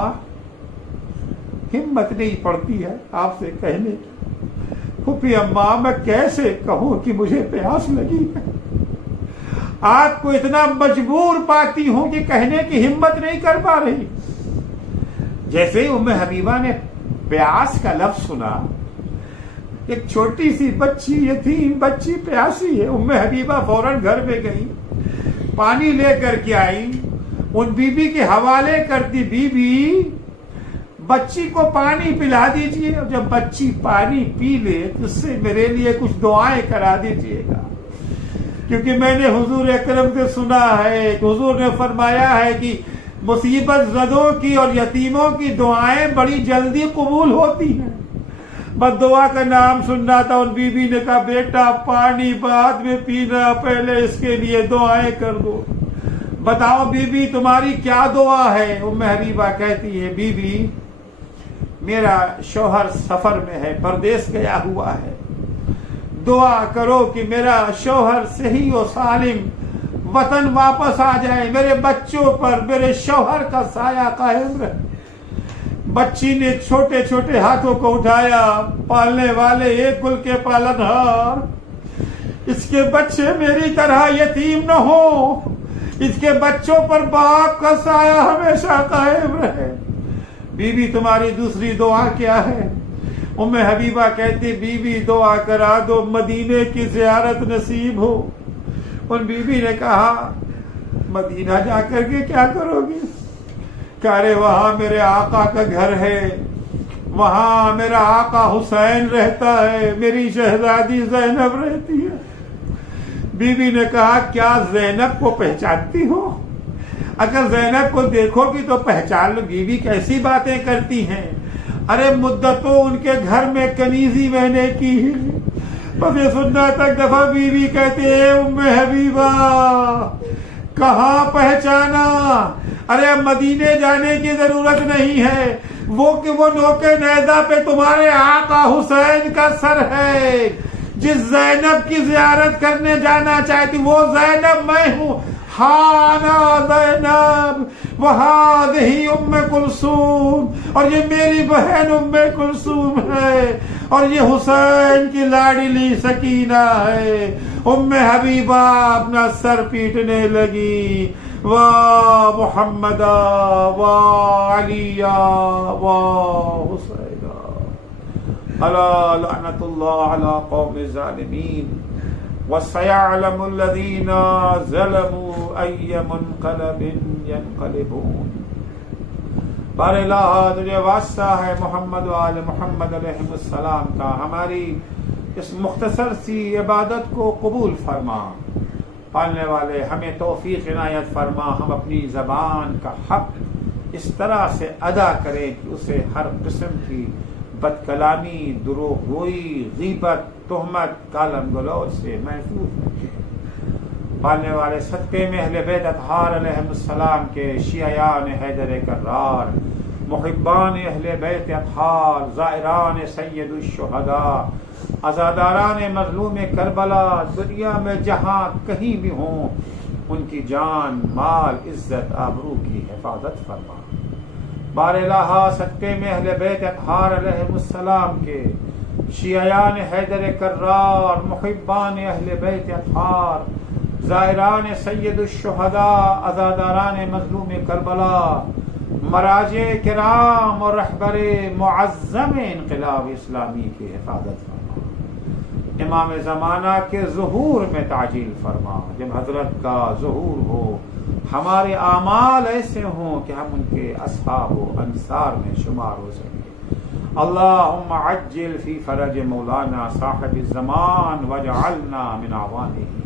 ہمت نہیں پڑتی ہے آپ سے کہنے کی. پھوپھی اماں میں کیسے کہوں کہ مجھے پیاس لگی ہے، آپ کو اتنا مجبور پاتی ہوں کہ کہنے کی ہمت نہیں کر پا رہی. جیسے ہی ام حبیبہ نے پیاس کا لفظ سنا، ایک چھوٹی سی بچی یتیم بچی پیاسی ہے. ام حبیبہ فوراً گھر میں گئی، پانی لے کر کے آئی، ان بیوی کے حوالے کرتی بیوی بچی کو پانی پلا دیجئے، اور جب بچی پانی پی لے تو اس سے میرے لیے کچھ دعائیں کرا دیجئے گا، کیونکہ میں نے حضور اکرم سے سنا ہے کہ حضور نے فرمایا ہے کہ مصیبت زدوں کی اور یتیموں کی دعائیں بڑی جلدی قبول ہوتی ہیں. بس دعا کا نام سننا تھا. ان بیوی نے کہا بیٹا پانی بعد میں پینا، پہلے اس کے لیے دعائیں کر دو. بتاؤ بیوی تمہاری کیا دعا ہے؟ ام حبیبہ کہتی ہے بیوی میرا شوہر سفر میں ہے، پردیس گیا ہوا ہے، دعا کرو کہ میرا شوہر صحیح و سالم وطن واپس آ جائے، میرے بچوں پر میرے شوہر کا سایہ قائم رہے. بچی نے چھوٹے چھوٹے ہاتھوں کو اٹھایا، پالنے والے ایک گل کے پالنہار، اس کے بچے میری طرح یتیم نہ ہو، اس کے بچوں پر باپ کا سایہ ہمیشہ قائم رہے. بیوی تمہاری دوسری دعا کیا ہے؟ ام حبیبہ کہتی بیوی دعا کرا دو مدینے کی زیارت نصیب ہو. ان بیوی نے کہا مدینہ جا کر کے کیا کرو گی؟ کہہ رہے وہاں میرے آقا کا گھر ہے، وہاں میرا آقا حسین رہتا ہے، میری شہزادی زینب رہتی ہے. بیوی نے کہا کیا زینب کو پہچانتی ہو؟ اگر زینب کو دیکھو گی تو پہچان لو. بیوی کیسی باتیں کرتی ہیں، ارے مدتوں ان کے گھر میں کنیزی میں نے کی ہے. بس یہ سننا تک دفعہ بیوی کہتے اے ام حبیبہ کہاں پہچانا؟ ارے مدینے جانے کی ضرورت نہیں ہے، وہ کہ وہ نوکے نیزہ پہ تمہارے آقا حسین کا سر ہے. جس زینب کی زیارت کرنے جانا چاہتی وہ زینب میں ہوں. ہانا زینب وہذہ ام کلثوم، اور یہ میری بہن ام کلثوم ہے، اور یہ حسین کی لاڈلی سکینہ ہے. ام حبیبہ اپنا سر پیٹنے لگی، واہ محمدہ واہ علیہ واہ حسینہ، الا لعنت اللہ علی قوم الظالمین وَسَيَعْلَمُ الَّذِينَ ظَلَمُوا أَيَّ مُنْقَلَبٍ يَنْقَلِبُونَ. بار الہ تجھے واسطہ ہے محمد و آل محمد علیہ السلام کا، ہماری اس مختصر سی عبادت کو قبول فرما. پالنے والے ہمیں توفیق عنایت فرما، ہم اپنی زبان کا حق اس طرح سے ادا کریں کہ اسے ہر قسم کی بد کلامی، دروغ گوئی، غیبت، تہمت، گالم گلوچ سے محفوظ رکھے۔ پالنے والے صدقے میں اہل بیت اطہار علیہ السلام کے، شیعیان حیدر کرار، محبان اہل بیت اطہار، زائران سید الشہداء، عزاداران مظلوم کربلا دنیا میں جہاں کہیں بھی ہوں، ان کی جان، مال، عزت، آبرو کی حفاظت فرما۔ بار الہ صدقے میں اہل بیت اطہار علیہ السلام کے، شیعیان حیدر کرار، محبان اہل بیت اطہار، زائران سید الشہداء، عزاداران مظلوم کربلا، مراجع کرام اور رہبر معظم انقلاب اسلامی کی حفاظت فرما۔ امام زمانہ کے ظہور میں تعجیل فرما، جب حضرت کا ظہور ہو ہمارے اعمال ایسے ہوں کہ ہم ان کے اصحاب و انصار میں شمار ہو سکیں۔ اللہم عجل فی فرج مولانا صاحب الزمان واجعلنا من اعوانہ۔